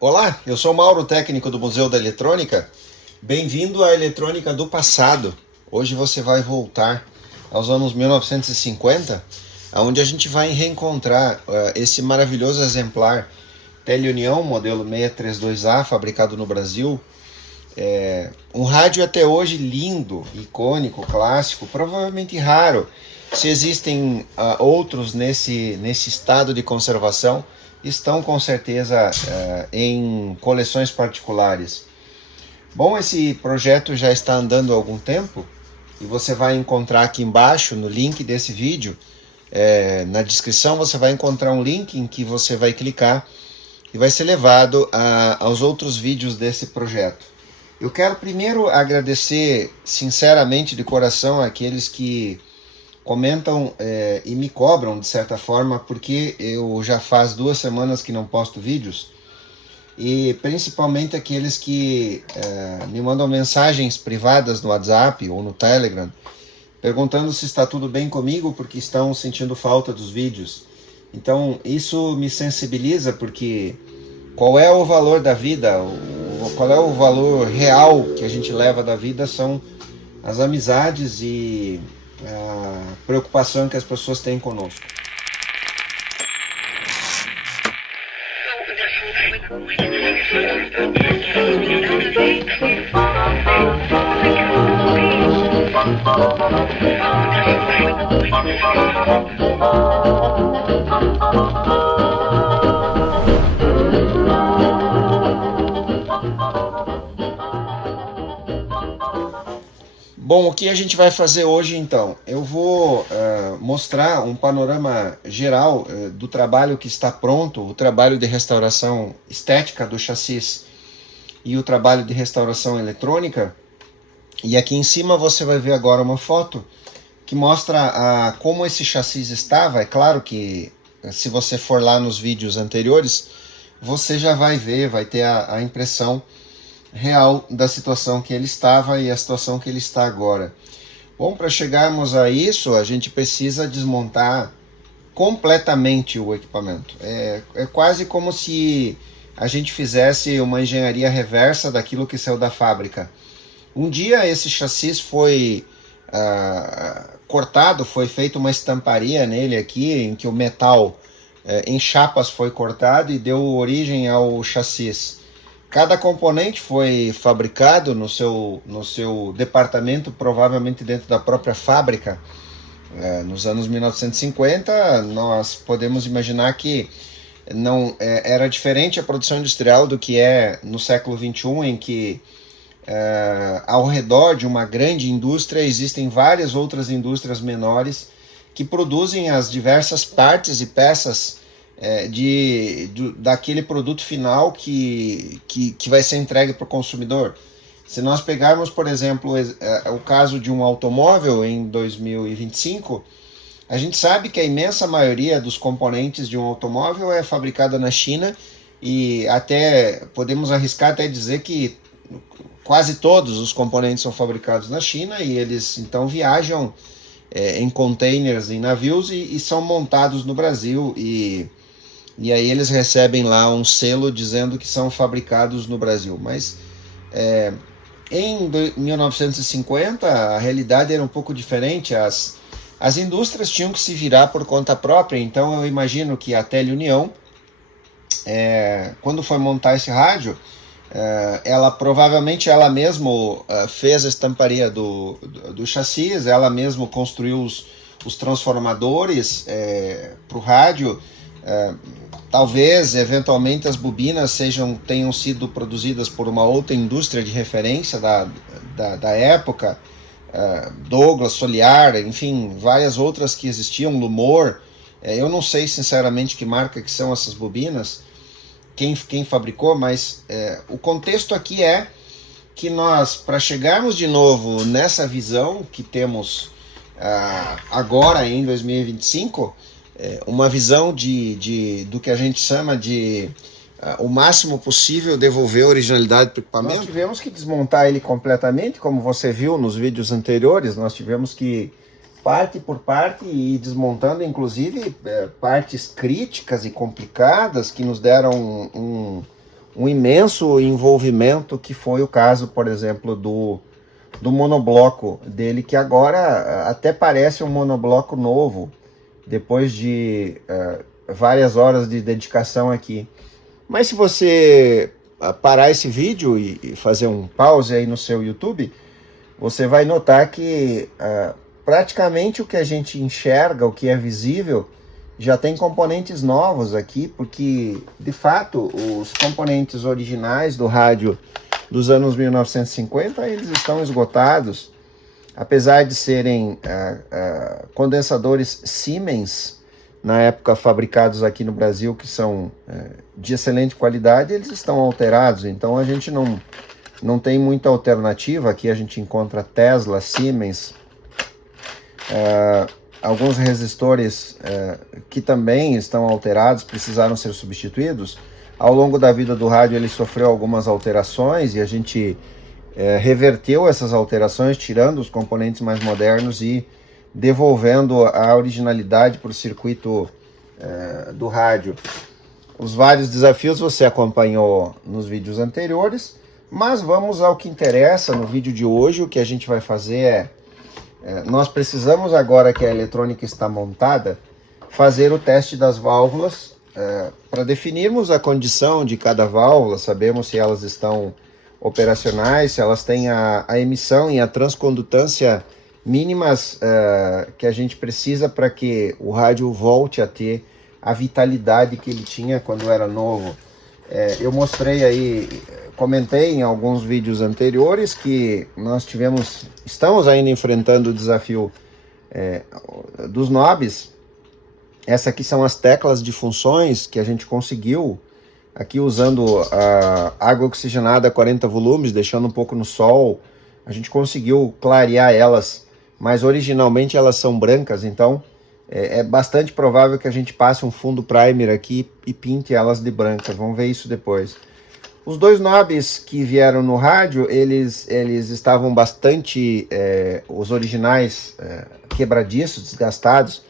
Olá, eu sou Mauro, técnico do Museu da Eletrônica. Bem-vindo à Eletrônica do Passado. Hoje você vai voltar aos anos 1950, onde a gente vai reencontrar esse maravilhoso exemplar Teleunião, modelo 632A, fabricado no Brasil. Um rádio até hoje lindo, icônico, clássico, provavelmente raro. Se existem outros nesse estado de conservação, estão com certeza em coleções particulares. Bom, esse projeto já está andando há algum tempo e você vai encontrar aqui embaixo, no link desse vídeo, na descrição você vai encontrar um link em que você vai clicar e vai ser levado aos outros vídeos desse projeto. Eu quero primeiro agradecer sinceramente de coração àqueles que comentam e me cobram de certa forma, porque eu já faz 2 semanas que não posto vídeos, e principalmente aqueles que me mandam mensagens privadas no WhatsApp ou no Telegram, perguntando se está tudo bem comigo, porque estão sentindo falta dos vídeos. Então isso me sensibiliza, porque qual é o valor da vida, qual é o valor real que a gente leva da vida são as amizades e a preocupação que as pessoas têm conosco. Bom, o que a gente vai fazer hoje então? Eu vou mostrar um panorama geral do trabalho que está pronto, o trabalho de restauração estética do chassis e o trabalho de restauração eletrônica. E aqui em cima você vai ver agora uma foto que mostra como esse chassis estava. É claro que se você for lá nos vídeos anteriores, você já vai ver, vai ter a impressão real da situação que ele estava e a situação que ele está agora. Bom, para chegarmos a isso, a gente precisa desmontar completamente o equipamento. É quase como se a gente fizesse uma engenharia reversa daquilo que saiu da fábrica. Um dia esse chassis foi cortado, foi feita uma estamparia nele aqui, em que o metal em chapas foi cortado e deu origem ao chassis. Cada componente foi fabricado no seu departamento, provavelmente dentro da própria fábrica. Nos anos 1950, nós podemos imaginar que não era diferente a produção industrial do que é no século XXI, em que ao redor de uma grande indústria existem várias outras indústrias menores que produzem as diversas partes e peças daquele produto final que vai ser entregue para o consumidor. Se nós pegarmos, por exemplo, o caso de um automóvel em 2025, a gente sabe que a imensa maioria dos componentes de um automóvel é fabricada na China, e até podemos arriscar até dizer que quase todos os componentes são fabricados na China, e eles então viajam em containers, em navios, e são montados no Brasil, e aí eles recebem lá um selo dizendo que são fabricados no Brasil. Mas em 1950 a realidade era um pouco diferente. As indústrias tinham que se virar por conta própria. Então eu imagino que a Teleunião, quando foi montar esse rádio, ela provavelmente ela mesma fez a estamparia do chassis, ela mesma construiu os transformadores para o rádio. Talvez, eventualmente, as bobinas tenham sido produzidas por uma outra indústria de referência da época, Douglas, Soliar, enfim, várias outras que existiam, Lumor. Eu não sei, sinceramente, que marca que são essas bobinas, quem fabricou, mas o contexto aqui é que nós, para chegarmos de novo nessa visão que temos agora em 2025, uma visão do que a gente chama de o máximo possível devolver a originalidade para o equipamento. Nós tivemos que desmontar ele completamente, como você viu nos vídeos anteriores. Nós tivemos que parte por parte e desmontando inclusive partes críticas e complicadas que nos deram um imenso envolvimento, que foi o caso, por exemplo, do monobloco dele, que agora até parece um monobloco novo, depois de várias horas de dedicação aqui. Mas se você parar esse vídeo e fazer um pause aí no seu YouTube, você vai notar que praticamente o que a gente enxerga, o que é visível, já tem componentes novos aqui, porque, de fato, os componentes originais do rádio dos anos 1950, eles estão esgotados. Apesar de serem condensadores Siemens, na época fabricados aqui no Brasil, que são de excelente qualidade, eles estão alterados. Então a gente não tem muita alternativa. Aqui a gente encontra Tesla, Siemens, alguns resistores que também estão alterados, precisaram ser substituídos. Ao longo da vida do rádio ele sofreu algumas alterações e a gente reverteu essas alterações, tirando os componentes mais modernos e devolvendo a originalidade para o circuito do rádio. Os vários desafios você acompanhou nos vídeos anteriores, mas vamos ao que interessa no vídeo de hoje. O que a gente vai fazer nós precisamos, agora que a eletrônica está montada, fazer o teste das válvulas para definirmos a condição de cada válvula, sabemos se elas estão operacionais, se elas têm a emissão e a transcondutância mínimas que a gente precisa para que o rádio volte a ter a vitalidade que ele tinha quando era novo. Eu mostrei aí, comentei em alguns vídeos anteriores que nós estamos ainda enfrentando o desafio dos knobs. Essa aqui são as teclas de funções que a gente conseguiu aqui usando a água oxigenada a 40 volumes, deixando um pouco no sol. A gente conseguiu clarear elas, mas originalmente elas são brancas, então é bastante provável que a gente passe um fundo primer aqui e pinte elas de brancas. Vamos ver isso depois. Os dois knobs que vieram no rádio, eles estavam bastante, os originais, quebradiços, desgastados.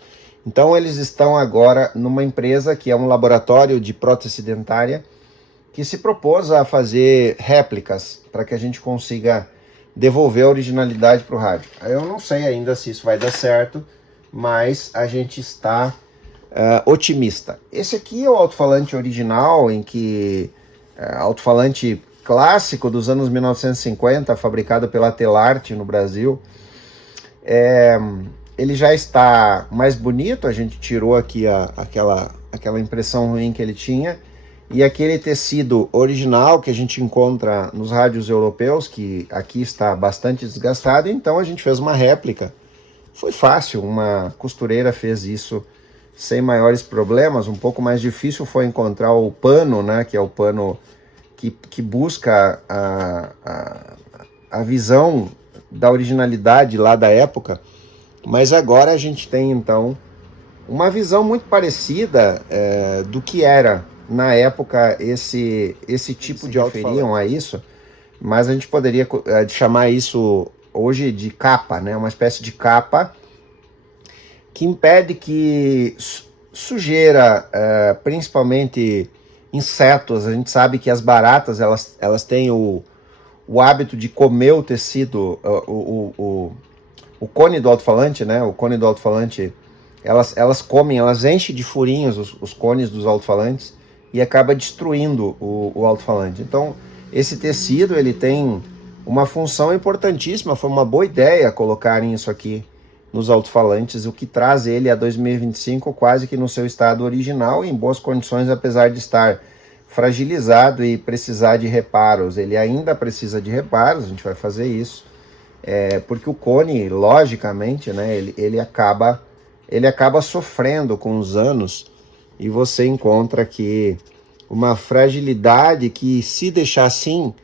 Então eles estão agora numa empresa que é um laboratório de prótese dentária, que se propôs a fazer réplicas para que a gente consiga devolver a originalidade para o rádio. Eu não sei ainda se isso vai dar certo, mas a gente está otimista. Esse aqui é o alto-falante original, alto-falante clássico dos anos 1950, fabricado pela Telart no Brasil. Ele já está mais bonito, a gente tirou aqui aquela impressão ruim que ele tinha, e aquele tecido original que a gente encontra nos rádios europeus, que aqui está bastante desgastado, então a gente fez uma réplica. Foi fácil, uma costureira fez isso sem maiores problemas. Um pouco mais difícil foi encontrar o pano, né, que é o pano que busca a visão da originalidade lá da época. Mas agora a gente tem, então, uma visão muito parecida do que era, na época, esse tipo de referiam a isso, mas a gente poderia chamar isso hoje de capa, né? Uma espécie de capa que impede que sujeira, principalmente insetos. A gente sabe que as baratas, elas têm o hábito de comer o tecido, o cone do alto-falante, né? O cone do alto-falante, elas comem, elas enchem de furinhos os cones dos alto-falantes e acaba destruindo o alto-falante. Então, esse tecido, ele tem uma função importantíssima. Foi uma boa ideia colocarem isso aqui nos alto-falantes, o que traz ele a 2025 quase que no seu estado original, em boas condições, apesar de estar fragilizado e precisar de reparos. Ele ainda precisa de reparos, a gente vai fazer isso. Porque o cone, logicamente, né, ele acaba sofrendo com os anos, e você encontra aqui uma fragilidade que, se deixar assim,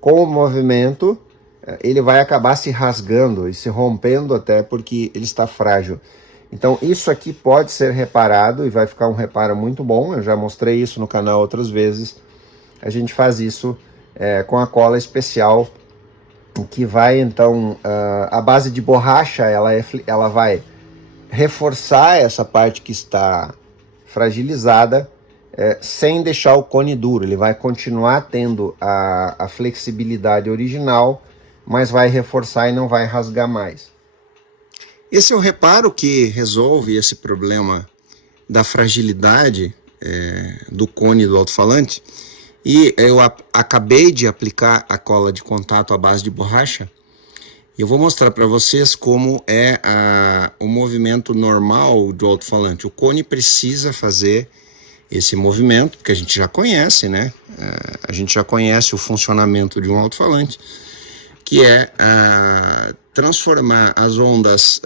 com o movimento, ele vai acabar se rasgando e se rompendo, até porque ele está frágil. Então isso aqui pode ser reparado e vai ficar um reparo muito bom. Eu já mostrei isso no canal outras vezes. A gente faz isso com a cola especial, que vai, então, a base de borracha, ela vai reforçar essa parte que está fragilizada, sem deixar o cone duro. Ele vai continuar tendo a flexibilidade original, mas vai reforçar e não vai rasgar mais. Esse é o reparo que resolve esse problema da fragilidade do cone do alto-falante. E eu acabei de aplicar a cola de contato à base de borracha. E eu vou mostrar para vocês como é o movimento normal do alto-falante. O cone precisa fazer esse movimento, porque a gente já conhece, né? A gente já conhece o funcionamento de um alto-falante, que é transformar as ondas,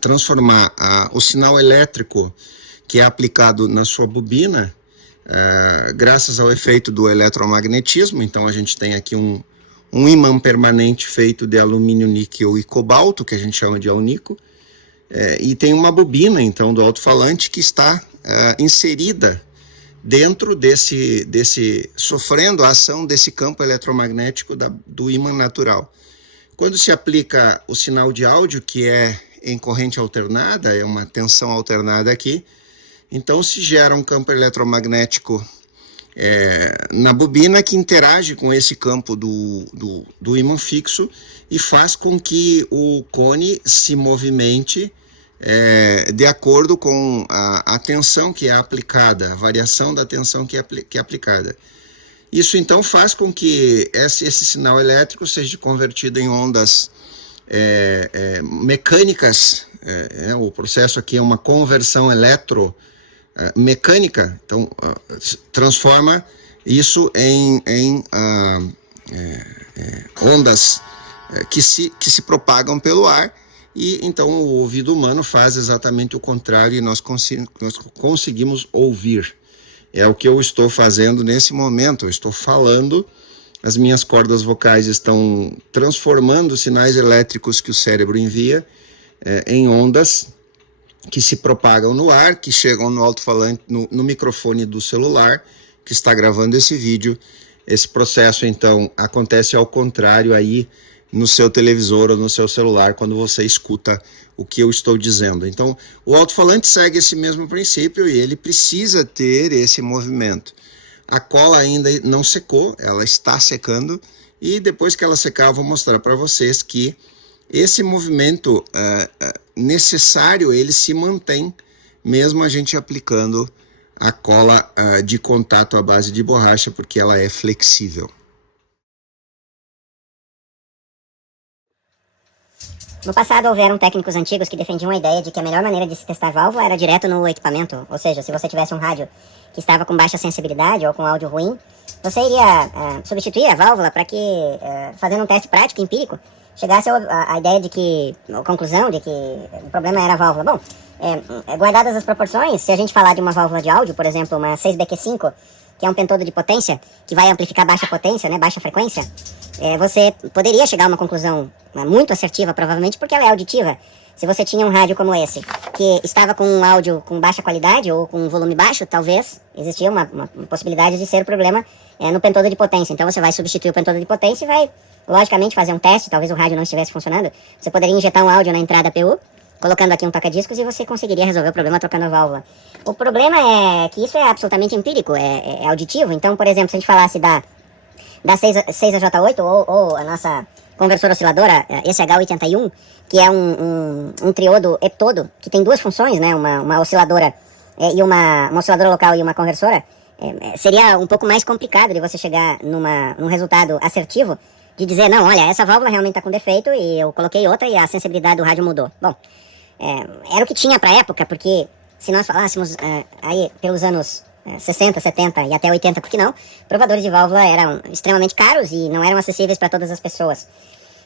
transformar o sinal elétrico que é aplicado na sua bobina, graças ao efeito do eletromagnetismo. Então a gente tem aqui um ímã permanente feito de alumínio, níquel e cobalto, que a gente chama de alnico, e tem uma bobina, então, do alto-falante que está inserida dentro sofrendo a ação desse campo eletromagnético do ímã natural. Quando se aplica o sinal de áudio, que é em corrente alternada, é uma tensão alternada aqui, então se gera um campo eletromagnético na bobina que interage com esse campo do ímã fixo e faz com que o cone se movimente de acordo com a tensão que é aplicada, a variação da tensão que é aplicada. Isso então faz com que esse sinal elétrico seja convertido em ondas mecânicas. O processo aqui é uma conversão eletromecânica, então transforma isso em ondas que se propagam pelo ar. E então o ouvido humano faz exatamente o contrário e nós conseguimos ouvir. É o que eu estou fazendo nesse momento. Eu estou falando, as minhas cordas vocais estão transformando sinais elétricos que o cérebro envia em ondas que se propagam no ar, que chegam no alto-falante, no microfone do celular que está gravando esse vídeo. Esse processo então acontece ao contrário aí no seu televisor ou no seu celular, quando você escuta o que eu estou dizendo. Então, o alto-falante segue esse mesmo princípio e ele precisa ter esse movimento. A cola ainda não secou, ela está secando, e depois que ela secar, eu vou mostrar para vocês que esse movimento necessário, ele se mantém, mesmo a gente aplicando a cola de contato à base de borracha, porque ela é flexível. No passado, houveram técnicos antigos que defendiam a ideia de que a melhor maneira de se testar válvula era direto no equipamento. Ou seja, se você tivesse um rádio que estava com baixa sensibilidade ou com áudio ruim, você iria substituir a válvula para que, fazendo um teste prático, empírico, chegasse a ideia de que, a conclusão de que o problema era a válvula. Bom, guardadas as proporções, se a gente falar de uma válvula de áudio, por exemplo, uma 6BQ5, que é um pentodo de potência, que vai amplificar baixa potência, né, baixa frequência, você poderia chegar a uma conclusão muito assertiva, provavelmente, porque ela é auditiva. Se você tinha um rádio como esse, que estava com um áudio com baixa qualidade ou com volume baixo, talvez existia uma possibilidade de ser o problema no pentodo de potência. Então você vai substituir o pentodo de potência e vai, logicamente, fazer um teste. Talvez o rádio não estivesse funcionando. Você poderia injetar um áudio na entrada PU, colocando aqui um toca-discos, e você conseguiria resolver o problema trocando a válvula. O problema é que isso é absolutamente empírico, é auditivo. Então, por exemplo, se a gente falasse da 6AJ8 ou a nossa conversora osciladora ECH81, que é um triodo heptodo, que tem duas funções, né? Uma osciladora e uma osciladora local e uma conversora, seria um pouco mais complicado de você chegar num resultado assertivo, de dizer, não, olha, essa válvula realmente está com defeito e eu coloquei outra e a sensibilidade do rádio mudou. Bom, era o que tinha para a época, porque se nós falássemos aí pelos anos 60, 70 e até 80, por que não, provadores de válvula eram extremamente caros e não eram acessíveis para todas as pessoas.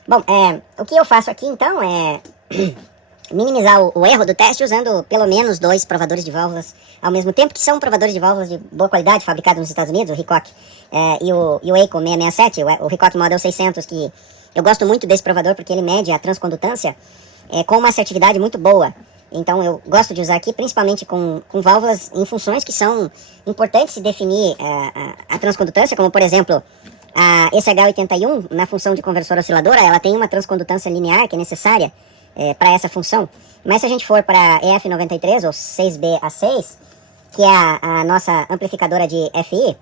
Bom, o que eu faço aqui então é minimizar o erro do teste usando pelo menos 2 provadores de válvulas ao mesmo tempo, que são provadores de válvulas de boa qualidade, fabricados nos Estados Unidos, o Ricoh e o Eiko 667, o Ricoh Model 600, que eu gosto muito desse provador porque ele mede a transcondutância com uma assertividade muito boa. Então eu gosto de usar aqui principalmente com válvulas em funções que são importantes se definir a transcondutância, como por exemplo a ECH81, na função de conversora osciladora, ela tem uma transcondutância linear que é necessária para essa função. Mas se a gente for para EF93 ou 6BA6, que é a nossa amplificadora de FI,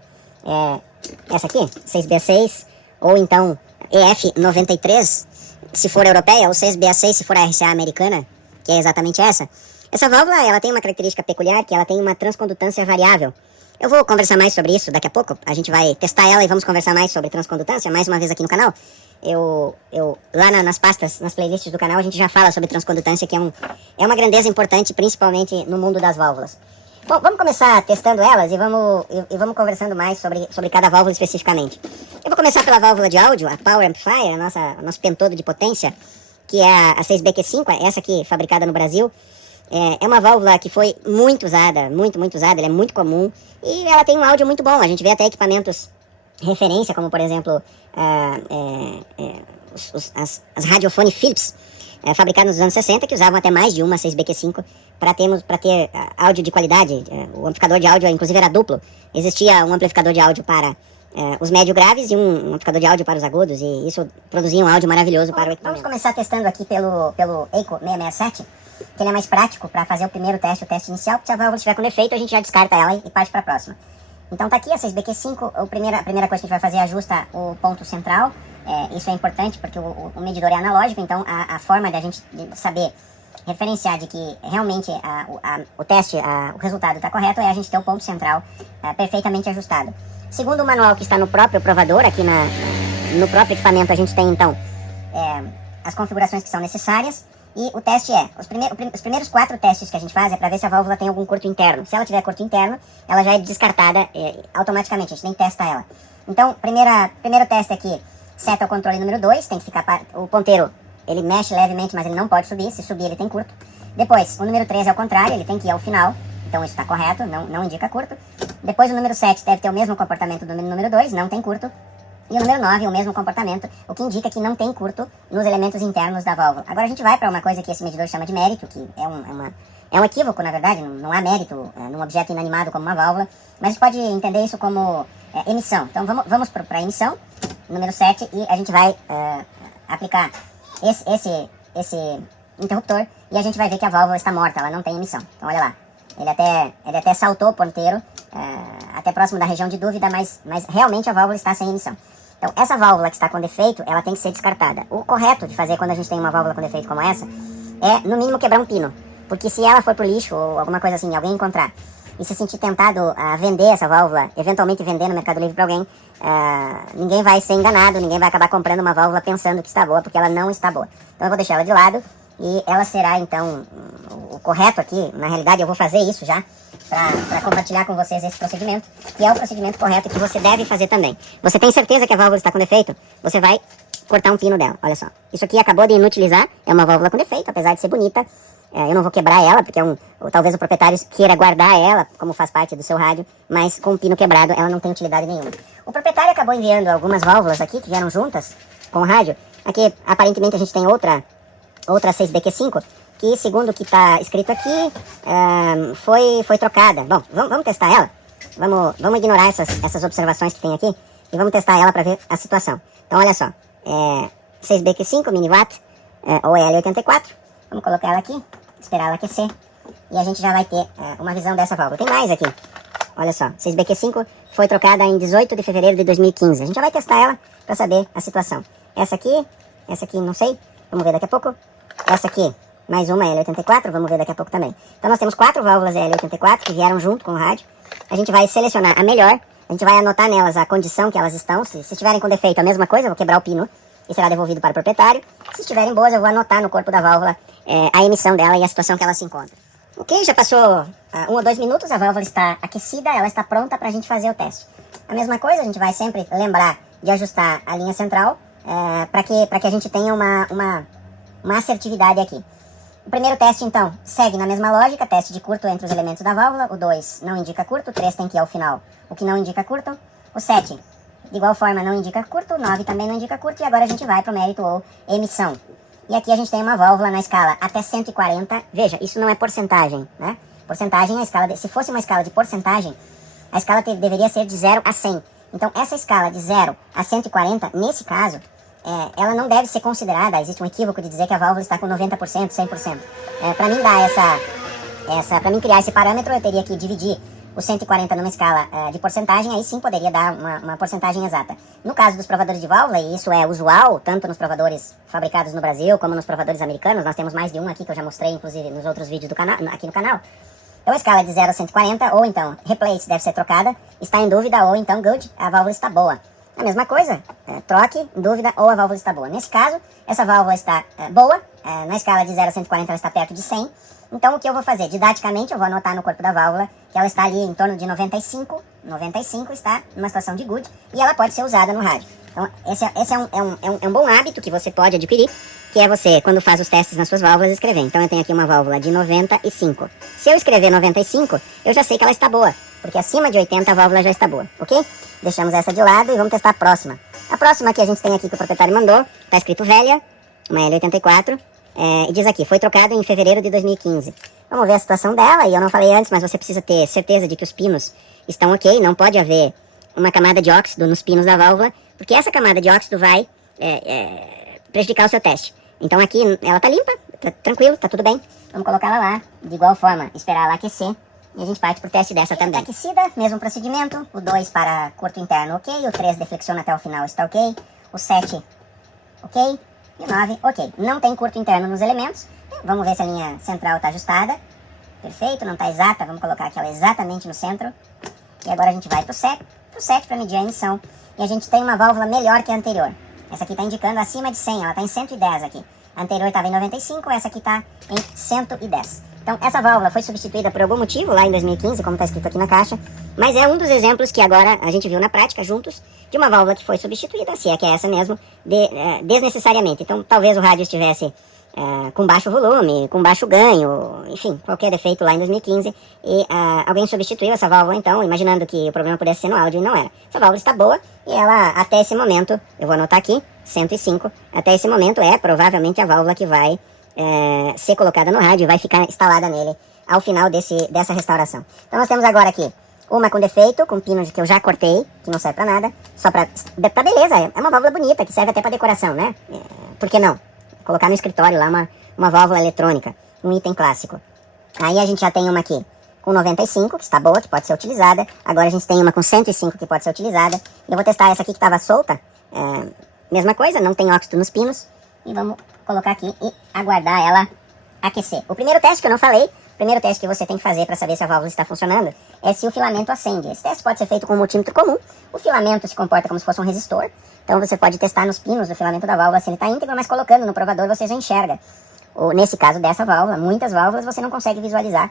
essa aqui, 6B6, ou então EF93, se for europeia, ou 6BA6 se for a RCA americana, que é exatamente essa. Essa válvula, ela tem uma característica peculiar, que ela tem uma transcondutância variável. Eu vou conversar mais sobre isso daqui a pouco, a gente vai testar ela e vamos conversar mais sobre transcondutância, mais uma vez aqui no canal. Lá nas pastas, nas playlists do canal, a gente já fala sobre transcondutância, que é uma grandeza importante, principalmente no mundo das válvulas. Bom, vamos começar testando elas e vamos conversando mais sobre cada válvula especificamente. Eu vou começar pela válvula de áudio, a Power Amplifier, o nosso pentodo de potência, que é a 6BQ5, essa aqui fabricada no Brasil. É uma válvula que foi muito usada, muito usada, ela é muito comum e ela tem um áudio muito bom. A gente vê até equipamentos referência, como por exemplo as radiofone Philips, fabricadas nos anos 60, que usavam até mais de uma 6BQ5 para ter áudio de qualidade. O amplificador de áudio, inclusive, era duplo. Existia um amplificador de áudio para os médio graves e um amplificador de áudio para os agudos, e isso produzia um áudio maravilhoso para o equipamento. Vamos começar testando aqui pelo EICO 667, que ele é mais prático para fazer o primeiro teste, o teste inicial, porque se a válvula estiver com defeito, a gente já descarta ela e parte para a próxima. Então tá aqui a 6BQ5, a primeira coisa que a gente vai fazer é ajustar o ponto central. Isso é importante porque o medidor é analógico, então a forma da gente saber referenciar de que realmente o teste, o resultado está correto, é a gente ter o ponto central perfeitamente ajustado. Segundo o manual que está no próprio provador, aqui no próprio equipamento, a gente tem então as configurações que são necessárias. E o teste os primeiros 4 testes que a gente faz é para ver se a válvula tem algum curto interno. Se ela tiver curto interno, ela já é descartada automaticamente, a gente nem testa ela. Então, primeiro teste aqui, seta o controle número 2, tem que ficar, o ponteiro, ele mexe levemente, mas ele não pode subir, se subir ele tem curto. Depois, o número 3 é o contrário, ele tem que ir ao final, então isso está correto, não indica curto. Depois o número 7 deve ter o mesmo comportamento do número 2, não tem curto. E o número 9, o mesmo comportamento, o que indica que não tem curto nos elementos internos da válvula. Agora a gente vai para uma coisa que esse medidor chama de mérito, que é um equívoco, na verdade, não há mérito num objeto inanimado como uma válvula, mas a gente pode entender isso como emissão. Então vamos para a emissão, número 7, e a gente vai aplicar esse interruptor, e a gente vai ver que a válvula está morta, ela não tem emissão. Então olha lá, ele até saltou o ponteiro, até próximo da região de dúvida, mas realmente a válvula está sem emissão. Então, essa válvula que está com defeito, ela tem que ser descartada. O correto de fazer quando a gente tem uma válvula com defeito como essa, é, no mínimo, quebrar um pino. Porque se ela for pro lixo, ou alguma coisa assim, alguém encontrar, e se sentir tentado a vender essa válvula, eventualmente vender no Mercado Livre para alguém, ninguém vai ser enganado, ninguém vai acabar comprando uma válvula pensando que está boa, porque ela não está boa. Então, eu vou deixar ela de lado, e ela será, então, o correto aqui. Na realidade, eu vou fazer isso já, para compartilhar com vocês esse procedimento, que é o procedimento correto que você deve fazer também. Você tem certeza que a válvula está com defeito? Você vai cortar um pino dela, olha só. Isso aqui acabou de inutilizar, é uma válvula com defeito, apesar de ser bonita. Eu não vou quebrar ela, porque talvez o proprietário queira guardar ela, como faz parte do seu rádio, mas com o pino quebrado ela não tem utilidade nenhuma. O proprietário acabou enviando algumas válvulas aqui, que vieram juntas com o rádio. Aqui, aparentemente, a gente tem outra 6BQ5, que segundo o que está escrito aqui, foi trocada. Bom, vamos testar ela. Vamos ignorar essas observações que tem aqui e vamos testar ela para ver a situação. Então, olha só, 6BQ5, miniwatt, ou L84. Vamos colocar ela aqui, esperar ela aquecer, e a gente já vai ter uma visão dessa válvula. Tem mais aqui, olha só, 6BQ5 foi trocada em 18 de fevereiro de 2015. A gente já vai testar ela para saber a situação. Essa aqui não sei, vamos ver daqui a pouco. Essa aqui, mais uma L84, vamos ver daqui a pouco também. Então nós temos 4 válvulas L84 que vieram junto com o rádio. A gente vai selecionar a melhor, a gente vai anotar nelas a condição que elas estão. Se estiverem com defeito, a mesma coisa, eu vou quebrar o pino e será devolvido para o proprietário. Se estiverem boas, eu vou anotar no corpo da válvula a emissão dela e a situação que ela se encontra. Ok, já passou 1 ou 2 minutos, a válvula está aquecida, ela está pronta para a gente fazer o teste. A mesma coisa, a gente vai sempre lembrar de ajustar a linha central para que a gente tenha uma assertividade aqui. O primeiro teste, então, segue na mesma lógica, teste de curto entre os elementos da válvula. O 2 não indica curto, o 3 tem que ir ao final, o que não indica curto. O 7, de igual forma, não indica curto, o 9 também não indica curto, e agora a gente vai para o mérito ou emissão. E aqui a gente tem uma válvula na escala até 140. Veja, isso não é porcentagem, né? Porcentagem é a escala, se fosse uma escala de porcentagem, a escala deveria ser de 0 a 100. Então, essa escala de 0 a 140, nesse caso, ela não deve ser considerada. Existe um equívoco de dizer que a válvula está com 90%, 100%. Para mim criar esse parâmetro, eu teria que dividir o 140 numa escala de porcentagem, aí sim poderia dar uma porcentagem exata. No caso dos provadores de válvula, e isso é usual, tanto nos provadores fabricados no Brasil, como nos provadores americanos, nós temos mais de um aqui que eu já mostrei, inclusive, nos outros vídeos do canal, aqui no canal. Então a escala é de 0 a 140, ou então replace, deve ser trocada, está em dúvida, ou então good, a válvula está boa. A mesma coisa, troque, em dúvida, ou a válvula está boa. Nesse caso, essa válvula está boa, na escala de 0 a 140 ela está perto de 100. Então o que eu vou fazer? Didaticamente eu vou anotar no corpo da válvula que ela está ali em torno de 95. 95 está numa situação de good e ela pode ser usada no rádio. Então esse é um bom hábito que você pode adquirir, que é você, quando faz os testes nas suas válvulas, escrever. Então eu tenho aqui uma válvula de 95. Se eu escrever 95, eu já sei que ela está boa, porque acima de 80 a válvula já está boa, ok? Deixamos essa de lado e vamos testar a próxima. A próxima que a gente tem aqui que o proprietário mandou, está escrito velha, uma L84, e diz aqui, foi trocado em fevereiro de 2015. Vamos ver a situação dela, e eu não falei antes, mas você precisa ter certeza de que os pinos estão ok, não pode haver uma camada de óxido nos pinos da válvula, porque essa camada de óxido vai prejudicar o seu teste. Então aqui ela está limpa, tá tranquilo, tá tudo bem. Vamos colocar ela lá, de igual forma, esperar ela aquecer. E a gente parte pro teste dessa também. Aquecida, mesmo procedimento. O 2 para curto interno, ok. O 3 deflexiona até o final, está ok. O 7, ok. E o 9, ok. Não tem curto interno nos elementos. Vamos ver se a linha central está ajustada. Perfeito, não está exata. Vamos colocar aquela exatamente no centro. E agora a gente vai pro 7 para medir a emissão. E a gente tem uma válvula melhor que a anterior. Essa aqui está indicando acima de 100, ela está em 110 aqui. A anterior estava em 95, essa aqui está em 110. Então, essa válvula foi substituída por algum motivo lá em 2015, como está escrito aqui na caixa, mas é um dos exemplos que agora a gente viu na prática juntos, de uma válvula que foi substituída, se é que é essa mesmo, desnecessariamente. Então, talvez o rádio estivesse com baixo volume, com baixo ganho, enfim, qualquer defeito lá em 2015, e alguém substituiu essa válvula, então, imaginando que o problema pudesse ser no áudio, e não era. Essa válvula está boa, e ela, até esse momento, eu vou anotar aqui, 105, até esse momento é provavelmente a válvula que vai ser colocada no rádio e vai ficar instalada nele ao final dessa restauração. Então nós temos agora aqui uma com defeito, com pinos que eu já cortei, que não serve pra nada, só pra beleza, é uma válvula bonita, que serve até pra decoração, né? Por que não? Colocar no escritório lá uma válvula eletrônica, um item clássico. Aí a gente já tem uma aqui com 95, que está boa, que pode ser utilizada. Agora a gente tem uma com 105 que pode ser utilizada. Eu vou testar essa aqui que estava solta, mesma coisa, não tem óxido nos pinos. E vamos colocar aqui e aguardar ela aquecer. O primeiro teste que eu não falei, o primeiro teste que você tem que fazer para saber se a válvula está funcionando, é se o filamento acende. Esse teste pode ser feito com um multímetro comum. O filamento se comporta como se fosse um resistor. Então você pode testar nos pinos do filamento da válvula se ele está íntegro, mas colocando no provador você já enxerga. Nesse caso dessa válvula, muitas válvulas você não consegue visualizar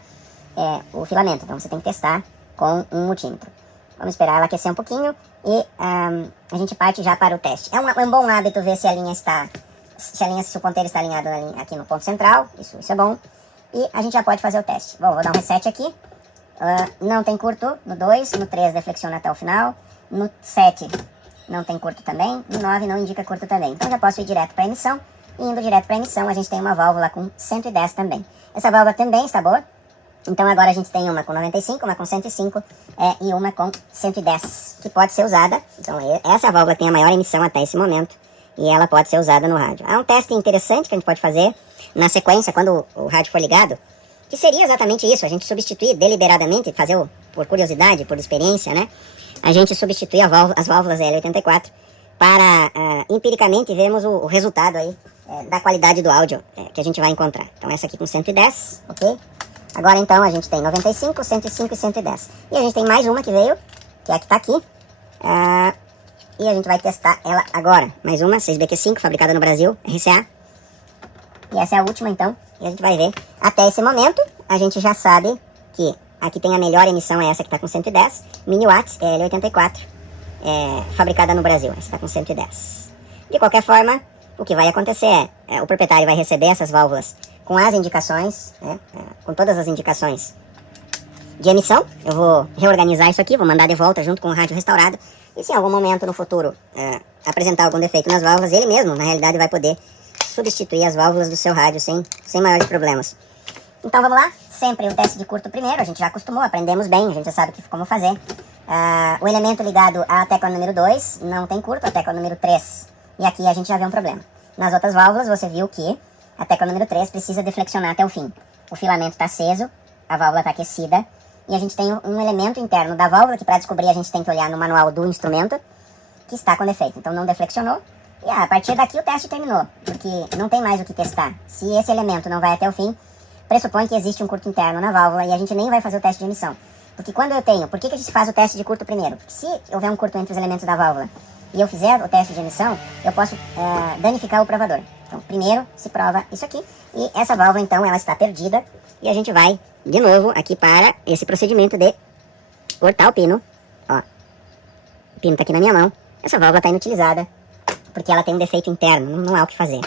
o filamento. Então você tem que testar com um multímetro. Vamos esperar ela aquecer um pouquinho e a gente parte já para o teste. É um bom hábito ver se a linha está... Se o ponteiro está alinhado aqui no ponto central, isso é bom. E a gente já pode fazer o teste. Bom, vou dar um reset aqui. Não tem curto no 2, no 3 deflexiona até o final. No 7 não tem curto também. No 9 não indica curto também. Então já posso ir direto para a emissão. E indo direto para a emissão a gente tem uma válvula com 110 também. Essa válvula também está boa. Então agora a gente tem uma com 95, uma com 105 e uma com 110, que pode ser usada. Então essa é a válvula que tem a maior emissão até esse momento. E ela pode ser usada no rádio. Há um teste interessante que a gente pode fazer na sequência, quando o rádio for ligado, que seria exatamente isso, a gente substituir deliberadamente, por curiosidade, por experiência, né? A gente substituir as válvulas L84 para, empiricamente, vermos o resultado aí da qualidade do áudio que a gente vai encontrar. Então essa aqui com 110, ok? Agora então a gente tem 95, 105 e 110. E a gente tem mais uma que veio, que é a que está aqui. E a gente vai testar ela agora. Mais uma, 6BQ5, fabricada no Brasil, RCA. E essa é a última, então. E a gente vai ver. Até esse momento, a gente já sabe que aqui tem a melhor emissão, é essa que está com 110. Mini-watts, L84, fabricada no Brasil. Essa está com 110. De qualquer forma, o que vai acontecer o proprietário vai receber essas válvulas com as indicações, com todas as indicações de emissão. Eu vou reorganizar isso aqui, vou mandar de volta junto com o rádio restaurado. E se em algum momento no futuro apresentar algum defeito nas válvulas, ele mesmo, na realidade, vai poder substituir as válvulas do seu rádio sem maiores problemas. Então vamos lá, sempre o teste de curto primeiro, a gente já acostumou, aprendemos bem, a gente já sabe como fazer. O elemento ligado à tecla número 2 não tem curto, a tecla número 3. E aqui a gente já vê um problema. Nas outras válvulas você viu que a tecla número 3 precisa deflexionar até o fim. O filamento está aceso, a válvula está aquecida, e a gente tem um elemento interno da válvula, que para descobrir a gente tem que olhar no manual do instrumento, que está com defeito. Então não deflexionou, e a partir daqui o teste terminou, porque não tem mais o que testar. Se esse elemento não vai até o fim, pressupõe que existe um curto interno na válvula e a gente nem vai fazer o teste de emissão. Porque quando eu tenho... Por que a gente faz o teste de curto primeiro? Porque se houver um curto entre os elementos da válvula e eu fizer o teste de emissão, eu posso danificar o provador. Então, primeiro se prova isso aqui. E essa válvula, então, ela está perdida. E a gente vai, de novo, aqui para esse procedimento de cortar o pino. Ó, o pino está aqui na minha mão. Essa válvula está inutilizada, porque ela tem um defeito interno. Não há o que fazer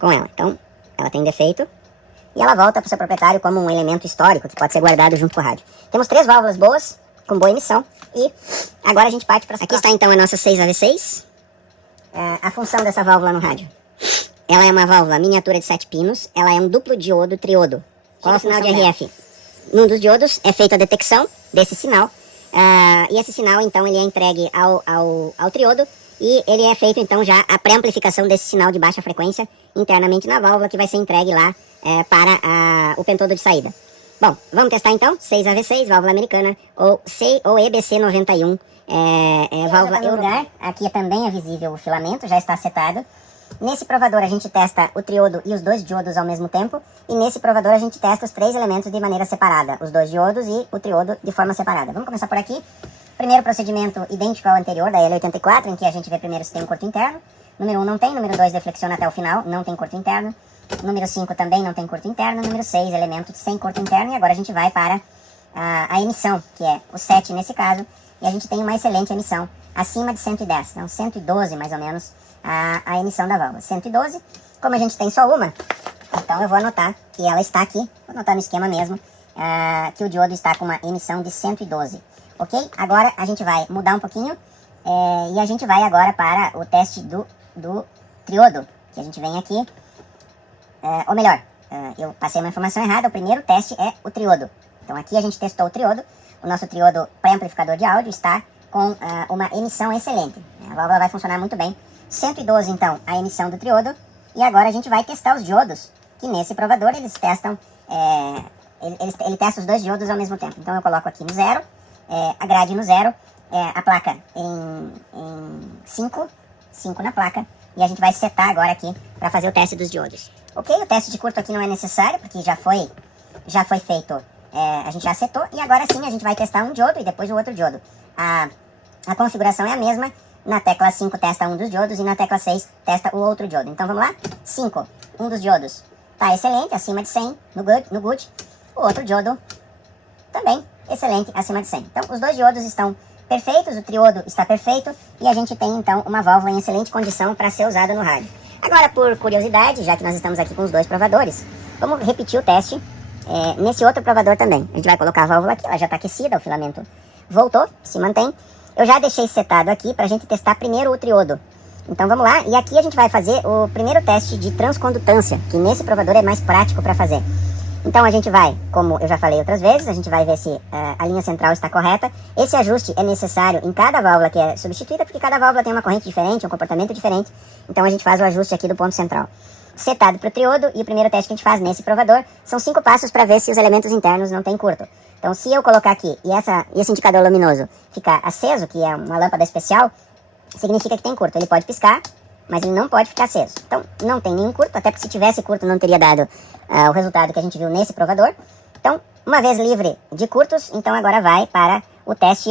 com ela. Então, ela tem defeito. E ela volta para o seu proprietário como um elemento histórico, que pode ser guardado junto com o rádio. Temos 3 válvulas boas, com boa emissão. E agora a gente parte para... Aqui está então a nossa 6AV6. A função dessa válvula no rádio. Ela é uma válvula miniatura de 7 pinos. Ela é um duplo diodo triodo. Qual é o sinal de RF? Num dos diodos é feita a detecção desse sinal. E esse sinal, então, ele é entregue ao triodo. E ele é feito, então, já a pré-amplificação desse sinal de baixa frequência internamente na válvula, que vai ser entregue lá para o pentodo de saída. Bom, vamos testar então. 6AV6, válvula americana, ou EBC91, válvula no lugar. Aqui também é visível o filamento, já está setado. Nesse provador a gente testa o triodo e os 2 diodos ao mesmo tempo. E nesse provador a gente testa os 3 elementos de maneira separada. Os 2 diodos e o triodo de forma separada. Vamos começar por aqui. Primeiro procedimento idêntico ao anterior, da L84, em que a gente vê primeiro se tem um curto interno. Número 1 não tem, número 2 deflexiona até o final, não tem curto interno. Número 5 também não tem curto interno. Número 6, elemento sem curto interno. E agora a gente vai para a emissão, que é o 7 nesse caso. E a gente tem uma excelente emissão, acima de 110, então 112 mais ou menos a emissão da válvula. 112, como a gente tem só uma, então eu vou anotar que ela está aqui, vou anotar no esquema mesmo, que o diodo está com uma emissão de 112. Ok? Agora a gente vai mudar um pouquinho e a gente vai agora para o teste do triodo, que a gente vem aqui, ou melhor, eu passei uma informação errada, o primeiro teste é o triodo. Então aqui a gente testou o triodo, o nosso triodo pré-amplificador de áudio está com uma emissão excelente. A válvula vai funcionar muito bem. 112 então a emissão do triodo, e agora a gente vai testar os diodos, que nesse provador eles testam, ele testa os 2 diodos ao mesmo tempo. Então eu coloco aqui no 0, a grade no 0, a placa em 5 na placa, e a gente vai setar agora aqui para fazer o teste dos diodos. Ok, o teste de curto aqui não é necessário, porque já foi feito, a gente já setou, e agora sim a gente vai testar um diodo e depois o outro diodo. A configuração é a mesma, na tecla 5 testa um dos diodos e na tecla 6 testa o outro diodo. Então vamos lá, 5, um dos diodos está excelente, acima de 100 no good, o outro diodo também excelente, acima de 100. Então os 2 diodos estão perfeitos, o triodo está perfeito, e a gente tem então uma válvula em excelente condição para ser usada no rádio. Agora, por curiosidade, já que nós estamos aqui com os 2 provadores, vamos repetir o teste nesse outro provador também. A gente vai colocar a válvula aqui, ela já está aquecida, o filamento voltou, se mantém. Eu já deixei setado aqui para a gente testar primeiro o triodo. Então vamos lá, e aqui a gente vai fazer o primeiro teste de transcondutância, que nesse provador é mais prático para fazer. Então a gente vai, como eu já falei outras vezes, a gente vai ver se a linha central está correta. Esse ajuste é necessário em cada válvula que é substituída, porque cada válvula tem uma corrente diferente, um comportamento diferente. Então a gente faz o ajuste aqui do ponto central. Setado para o triodo, e o primeiro teste que a gente faz nesse provador são 5 passos para ver se os elementos internos não têm curto. Então se eu colocar aqui e esse indicador luminoso ficar aceso, que é uma lâmpada especial, significa que tem curto. Ele pode piscar, mas ele não pode ficar aceso. Então não tem nenhum curto, até porque se tivesse curto não teria dado o resultado que a gente viu nesse provador. Então, uma vez livre de curtos, então agora vai para o teste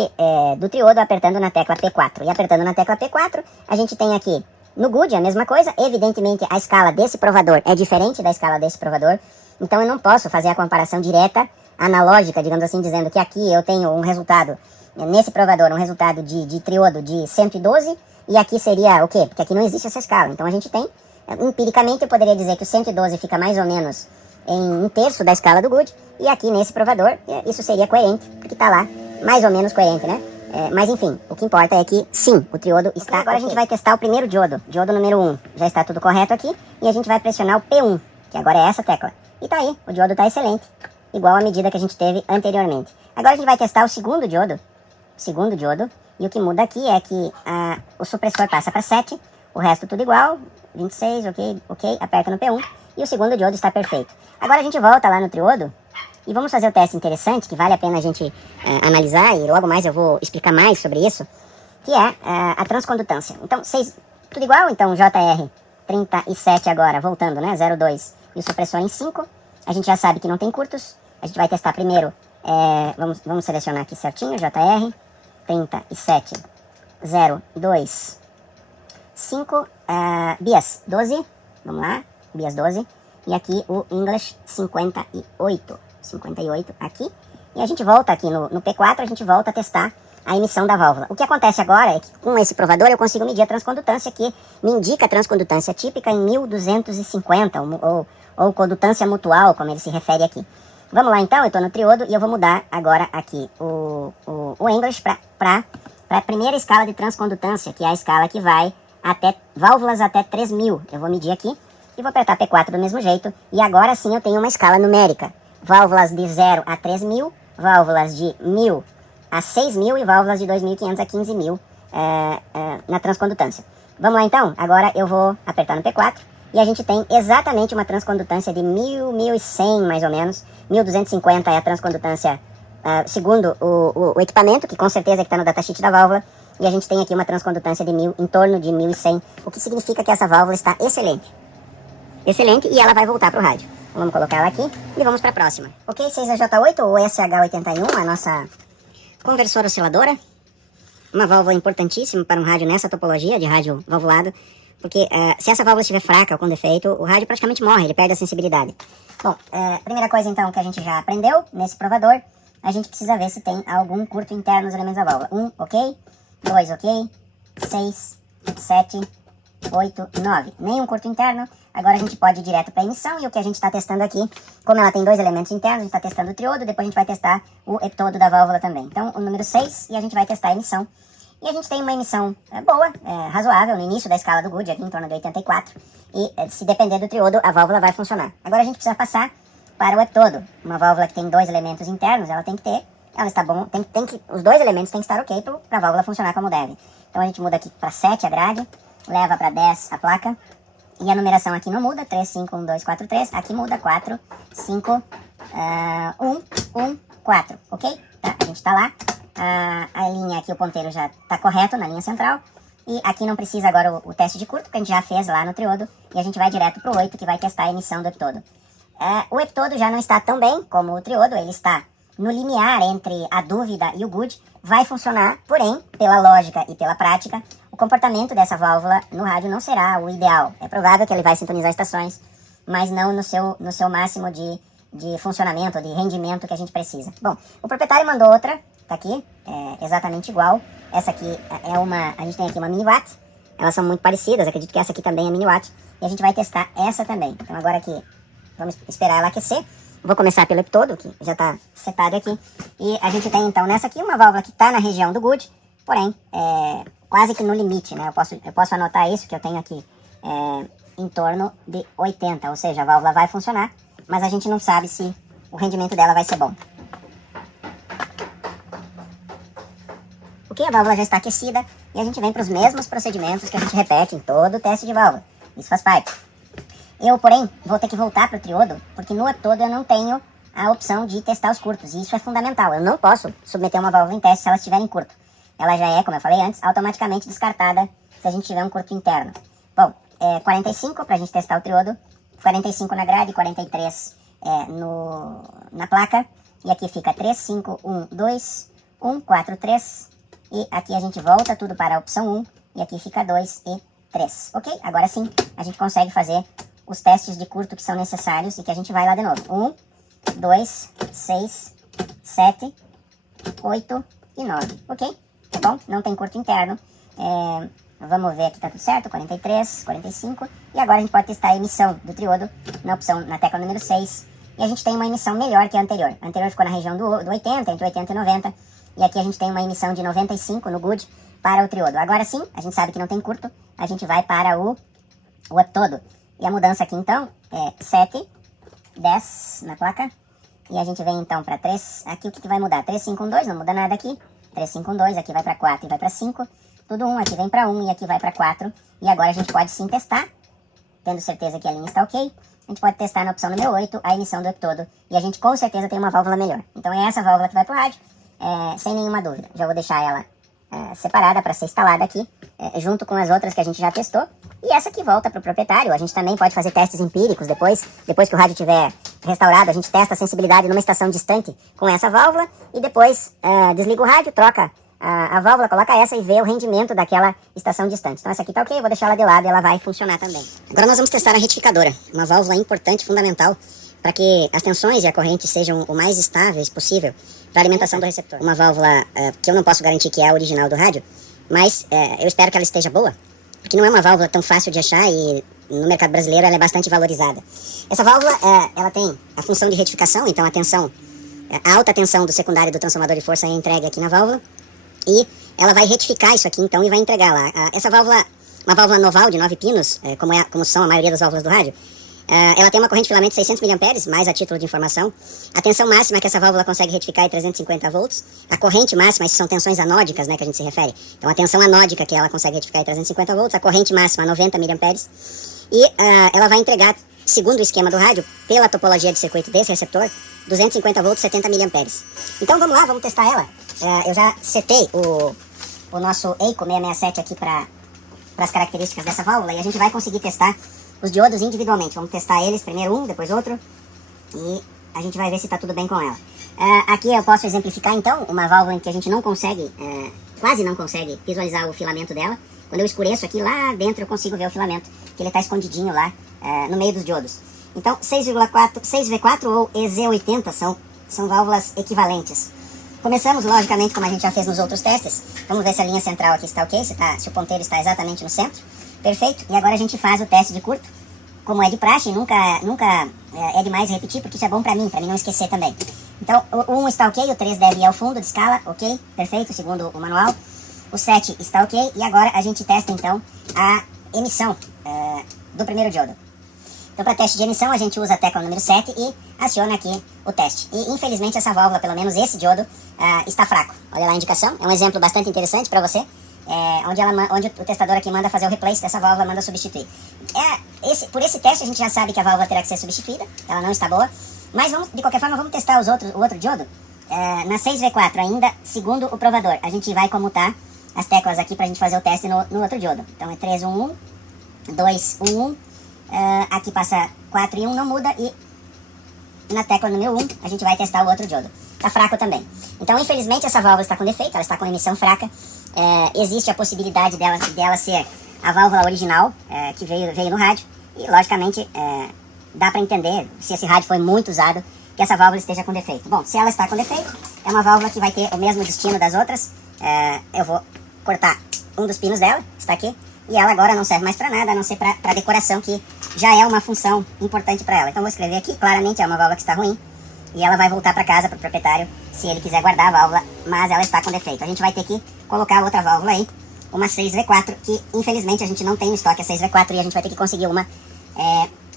do triodo apertando na tecla P4. E apertando na tecla P4, a gente tem aqui no good a mesma coisa. Evidentemente a escala desse provador é diferente da escala desse provador, então eu não posso fazer a comparação direta, analógica, digamos assim, dizendo que aqui eu tenho um resultado, nesse provador, um resultado de triodo de 112, e aqui seria o quê? Porque aqui não existe essa escala. Então a gente tem, empiricamente eu poderia dizer que o 112 fica mais ou menos em 1/3 da escala do good, e aqui nesse provador isso seria coerente, porque está lá mais ou menos coerente, né? Mas enfim, o que importa é que sim, o triodo está. Agora a gente vai testar o primeiro diodo número 1. Já está tudo correto aqui, e a gente vai pressionar o P1, que agora é essa tecla. E tá aí, o diodo está excelente, igual à medida que a gente teve anteriormente. Agora a gente vai testar o segundo diodo, e o que muda aqui é que o supressor passa para 7, o resto tudo igual, 26, ok, aperta no P1, e o segundo diodo está perfeito. Agora a gente volta lá no triodo, E vamos fazer o teste interessante, que vale a pena a gente analisar, e logo mais eu vou explicar mais sobre isso, que é a transcondutância. Então, tudo igual? Então, JR 37 agora, voltando, né? 0,2 e o supressor em 5. A gente já sabe que não tem curtos. A gente vai testar primeiro, vamos selecionar aqui certinho, JR 37, 0,2, 5, Bias 12, vamos lá, Bias 12. E aqui o English 58 aqui. E a gente volta aqui no P4, a gente volta a testar a emissão da válvula. O que acontece agora é que com esse provador eu consigo medir a transcondutância, que me indica a transcondutância típica em 1250, ou condutância mutual, como ele se refere aqui. Vamos lá então, eu estou no triodo e eu vou mudar agora aqui o English para a primeira escala de transcondutância, que é a escala que vai até válvulas até 3000. Eu vou medir aqui e vou apertar P4 do mesmo jeito, e agora sim eu tenho uma escala numérica. Válvulas de 0 a 3000, válvulas de 1000 a 6.000 e válvulas de 2.500 a 15.000 na transcondutância. Vamos lá então? Agora eu vou apertar no P4 e a gente tem exatamente uma transcondutância de 1.000, 1.100 mais ou menos. 1.250 é a transcondutância segundo o equipamento, que com certeza é que está no datasheet da válvula. E a gente tem aqui uma transcondutância de 1.000, em torno de 1.100, o que significa que essa válvula está excelente. Excelente, e ela vai voltar para o rádio. Então, vamos colocar ela aqui e vamos para a próxima. Ok, 6AJ8 ou SH81, a nossa conversora osciladora, uma válvula importantíssima para um rádio nessa topologia de rádio valvulado, porque se essa válvula estiver fraca ou com defeito, o rádio praticamente morre, ele perde a sensibilidade. Bom, primeira coisa então que a gente já aprendeu nesse provador, a gente precisa ver se tem algum curto interno nos elementos da válvula. 1, ok, 2, ok, 6, 7, 8, 9. Nenhum curto interno. Agora a gente pode ir direto para a emissão, e o que a gente está testando aqui, como ela tem dois elementos internos, a gente está testando o triodo, depois a gente vai testar o eptodo da válvula também. Então, o número 6, e a gente vai testar a emissão. E a gente tem uma emissão boa, razoável, no início da escala do Good, aqui em torno de 84, e se depender do triodo, a válvula vai funcionar. Agora a gente precisa passar para o eptodo. Uma válvula que tem dois elementos internos, ela tem que ter, ela está bom, os dois elementos têm que estar ok para a válvula funcionar como deve. Então a gente muda aqui para 7 a grade, leva para 10 a placa, e a numeração aqui não muda, 3, 5, 1, 2, 4, 3. Aqui muda 4, 5, 1, 1, 4, ok? Tá, a gente está lá. A linha aqui, o ponteiro já está correto na linha central. E aqui não precisa agora o teste de curto, que a gente já fez lá no triodo. E a gente vai direto para o 8, que vai testar a emissão do eptodo. O eptodo já não está tão bem como o triodo, ele está no limiar entre a dúvida e o good. Vai funcionar, porém, pela lógica e pela prática, o comportamento dessa válvula no rádio não será o ideal. É provável que ele vai sintonizar estações, mas não no seu máximo de funcionamento, de rendimento que a gente precisa. Bom, o proprietário mandou outra, tá aqui, exatamente igual. Essa aqui a gente tem aqui uma mini-watt, elas são muito parecidas, acredito que essa aqui também é mini-watt, e a gente vai testar essa também. Então agora aqui, vamos esperar ela aquecer. Vou começar pelo eptodo, que já está setado aqui. E a gente tem então nessa aqui uma válvula que está na região do good, porém, quase que no limite, né? Eu posso anotar isso, que eu tenho aqui em torno de 80, ou seja, a válvula vai funcionar, mas a gente não sabe se o rendimento dela vai ser bom. Ok, a válvula já está aquecida e a gente vem para os mesmos procedimentos que a gente repete em todo o teste de válvula. Isso faz parte. Eu, porém, vou ter que voltar para o triodo, porque no eptodo eu não tenho a opção de testar os curtos, e isso é fundamental. Eu não posso submeter uma válvula em teste se ela estiver em curto. Ela já é, como eu falei antes, automaticamente descartada se a gente tiver um curto interno. Bom, 45 para a gente testar o triodo, 45 na grade, 43 na placa, e aqui fica 3, 5, 1, 2, 1, 4, 3, e aqui a gente volta tudo para a opção 1, e aqui fica 2 e 3. Ok? Agora sim, a gente consegue fazer os testes de curto que são necessários e que a gente vai lá de novo. 1, 2, 6, 7, 8 e 9. Ok? Tá bom? Não tem curto interno. Vamos ver aqui, tá tudo certo. 43, 45. E agora a gente pode testar a emissão do triodo na tecla número 6. E a gente tem uma emissão melhor que a anterior. A anterior ficou na região do 80, entre 80 e 90. E aqui a gente tem uma emissão de 95 no good para o triodo. Agora sim, a gente sabe que não tem curto. A gente vai para o eptodo. E a mudança aqui então é 7, 10 na placa. E a gente vem então para 3. Aqui o que vai mudar? 3, 5, 1, 2, não muda nada aqui. 3, 5, 1, 2, aqui vai para 4 e vai para 5. Tudo 1, aqui vem para 1 e aqui vai para 4. E agora a gente pode sim testar, tendo certeza que a linha está ok. a gente pode testar na opção número 8 a emissão do epidoto e a gente com certeza tem uma válvula melhor. Então é essa válvula que vai pro rádio, sem nenhuma dúvida. Já vou deixar ela separada para ser instalada aqui, junto com as outras que a gente já testou. E essa aqui volta para o proprietário. A gente também pode fazer testes empíricos depois que o rádio estiver restaurado. A gente testa a sensibilidade numa estação distante com essa válvula e depois desliga o rádio, troca a válvula, coloca essa e vê o rendimento daquela estação distante. Então essa aqui tá ok, eu vou deixar ela de lado e ela vai funcionar também. Agora nós vamos testar a retificadora, uma válvula importante, fundamental, para que as tensões e a corrente sejam o mais estáveis possível para a alimentação do receptor. Uma válvula que eu não posso garantir que é a original do rádio, mas eu espero que ela esteja boa, porque não é uma válvula tão fácil de achar e no mercado brasileiro ela é bastante valorizada. Essa válvula, ela tem a função de retificação, então a alta tensão do secundário do transformador de força é entregue aqui na válvula, e ela vai retificar isso aqui então e vai entregar lá. Essa válvula, uma válvula noval de 9 pinos, como são a maioria das válvulas do rádio, ela tem uma corrente de filamento de 600 mA, mais a título de informação. A tensão máxima que essa válvula consegue retificar é 350 volts. A corrente máxima, isso são tensões anódicas, né, que a gente se refere. Então a tensão anódica que ela consegue retificar é 350 volts, a corrente máxima 90 mA. E ela vai entregar, segundo o esquema do rádio, pela topologia de circuito desse receptor, 250 volts, 70 mA. Então vamos lá, vamos testar ela. Eu já setei o nosso EICO 667 aqui para as características dessa válvula e a gente vai conseguir testar os diodos individualmente. Vamos testar eles, primeiro um, depois outro, e a gente vai ver se está tudo bem com ela. Aqui eu posso exemplificar então uma válvula em que a gente não consegue, quase não consegue visualizar o filamento dela. Quando eu escureço aqui, lá dentro eu consigo ver o filamento, que ele está escondidinho lá no meio dos diodos. Então 6V4 ou EZ80 são válvulas equivalentes. Começamos, logicamente, como a gente já fez nos outros testes. Vamos ver se a linha central aqui está ok, se o ponteiro está exatamente no centro. Perfeito. E agora a gente faz o teste de curto, como é de praxe, nunca é demais repetir, porque isso é bom para mim não esquecer também. Então, o 1 está ok, o 3 deve ir ao fundo de escala, ok, perfeito, segundo o manual. O 7 está ok, e agora a gente testa, então, a emissão do primeiro diodo. Então, para teste de emissão, a gente usa a tecla número 7 e aciona aqui o teste. E, infelizmente, essa válvula, pelo menos esse diodo, está fraco. Olha lá a indicação, é um exemplo bastante interessante para você, onde o testador aqui manda fazer o replace dessa válvula, manda substituir. Por esse teste, a gente já sabe que a válvula terá que ser substituída, ela não está boa. Mas, de qualquer forma, vamos testar o outro diodo. Na 6V4 ainda, segundo o provador, a gente vai comutar as teclas aqui para a gente fazer o teste no outro diodo. Então, é 311, 211. Aqui passa 4 e 1, não muda, e na tecla número 1 a gente vai testar o outro diodo. Está fraco também. Então, infelizmente, essa válvula está com defeito, ela está com emissão fraca. Existe a possibilidade dela ser a válvula original que veio no rádio, e logicamente dá para entender, se esse rádio foi muito usado, que essa válvula esteja com defeito. Bom, se ela está com defeito, é uma válvula que vai ter o mesmo destino das outras. Eu vou cortar um dos pinos dela, está aqui. E ela agora não serve mais para nada, a não ser para decoração, que já é uma função importante para ela. Então vou escrever aqui, claramente é uma válvula que está ruim, e ela vai voltar para casa, para o proprietário, se ele quiser guardar a válvula, mas ela está com defeito. A gente vai ter que colocar outra válvula aí, uma 6V4, que infelizmente a gente não tem no estoque a 6V4, e a gente vai ter que conseguir uma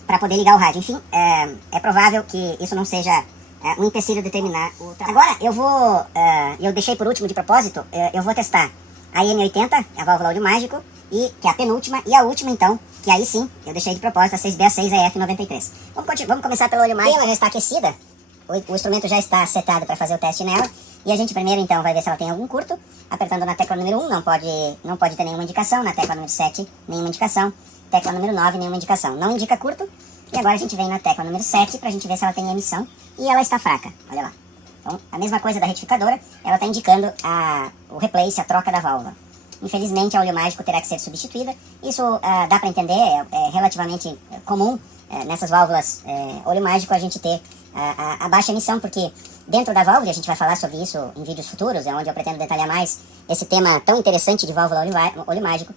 para poder ligar o rádio. Enfim, é provável que isso não seja um empecilho de terminar o trabalho. Agora eu deixei por último de propósito, eu vou testar a IM80, a válvula óleo mágico, que é a penúltima, e a última então, que aí sim, eu deixei de propósito, a 6B6EF93. Vamos começar pelo óleo mágico. Ela já está aquecida, o instrumento já está setado para fazer o teste nela, e a gente primeiro então vai ver se ela tem algum curto, apertando na tecla número 1, não pode ter nenhuma indicação, na tecla número 7, nenhuma indicação, tecla número 9, nenhuma indicação, não indica curto, e agora a gente vem na tecla número 7 para a gente ver se ela tem emissão, e ela está fraca, olha lá. Então, a mesma coisa da retificadora, ela está indicando o replace, a troca da válvula. Infelizmente, a óleo mágico terá que ser substituída. Isso dá para entender, é relativamente comum nessas válvulas óleo mágico a gente ter a baixa emissão, porque dentro da válvula, a gente vai falar sobre isso em vídeos futuros, onde eu pretendo detalhar mais esse tema tão interessante de válvula óleo mágico,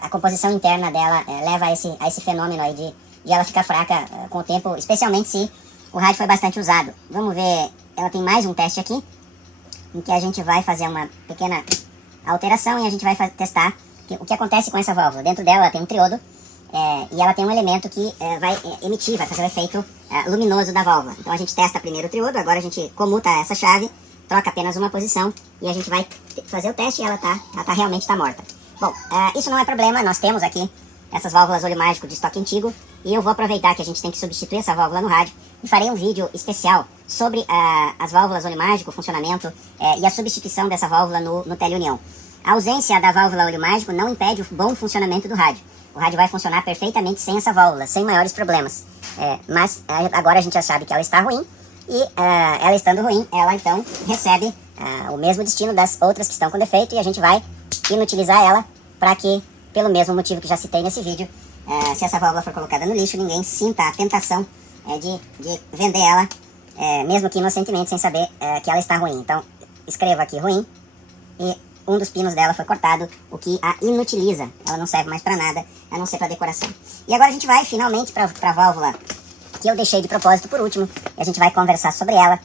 a composição interna dela leva a esse fenômeno aí de ela ficar fraca com o tempo, especialmente se o rádio foi bastante usado. Vamos ver, ela tem mais um teste aqui, em que a gente vai fazer uma pequena alteração e a gente vai testar o que acontece com essa válvula. Dentro dela ela tem um triodo e ela tem um elemento que vai fazer o efeito luminoso da válvula. Então a gente testa primeiro o triodo, agora a gente comuta essa chave, troca apenas uma posição e a gente vai fazer o teste e ela realmente está morta. Bom, isso não é problema, nós temos aqui essas válvulas olho mágico de estoque antigo, e eu vou aproveitar que a gente tem que substituir essa válvula no rádio e farei um vídeo especial sobre as válvulas olho mágico, o funcionamento e a substituição dessa válvula no teleunião. A ausência da válvula olho mágico não impede o bom funcionamento do rádio. O rádio vai funcionar perfeitamente sem essa válvula, sem maiores problemas. Mas agora a gente já sabe que ela está ruim, e ela estando ruim, ela então recebe o mesmo destino das outras que estão com defeito, e a gente vai inutilizar ela para que, pelo mesmo motivo que já citei nesse vídeo, se essa válvula for colocada no lixo, ninguém sinta a tentação de vender ela, mesmo que inocentemente, sem saber que ela está ruim. Então, escrevo aqui ruim, e um dos pinos dela foi cortado, o que a inutiliza. Ela não serve mais para nada, a não ser para decoração. E agora a gente vai finalmente para a válvula que eu deixei de propósito por último, e a gente vai conversar sobre ela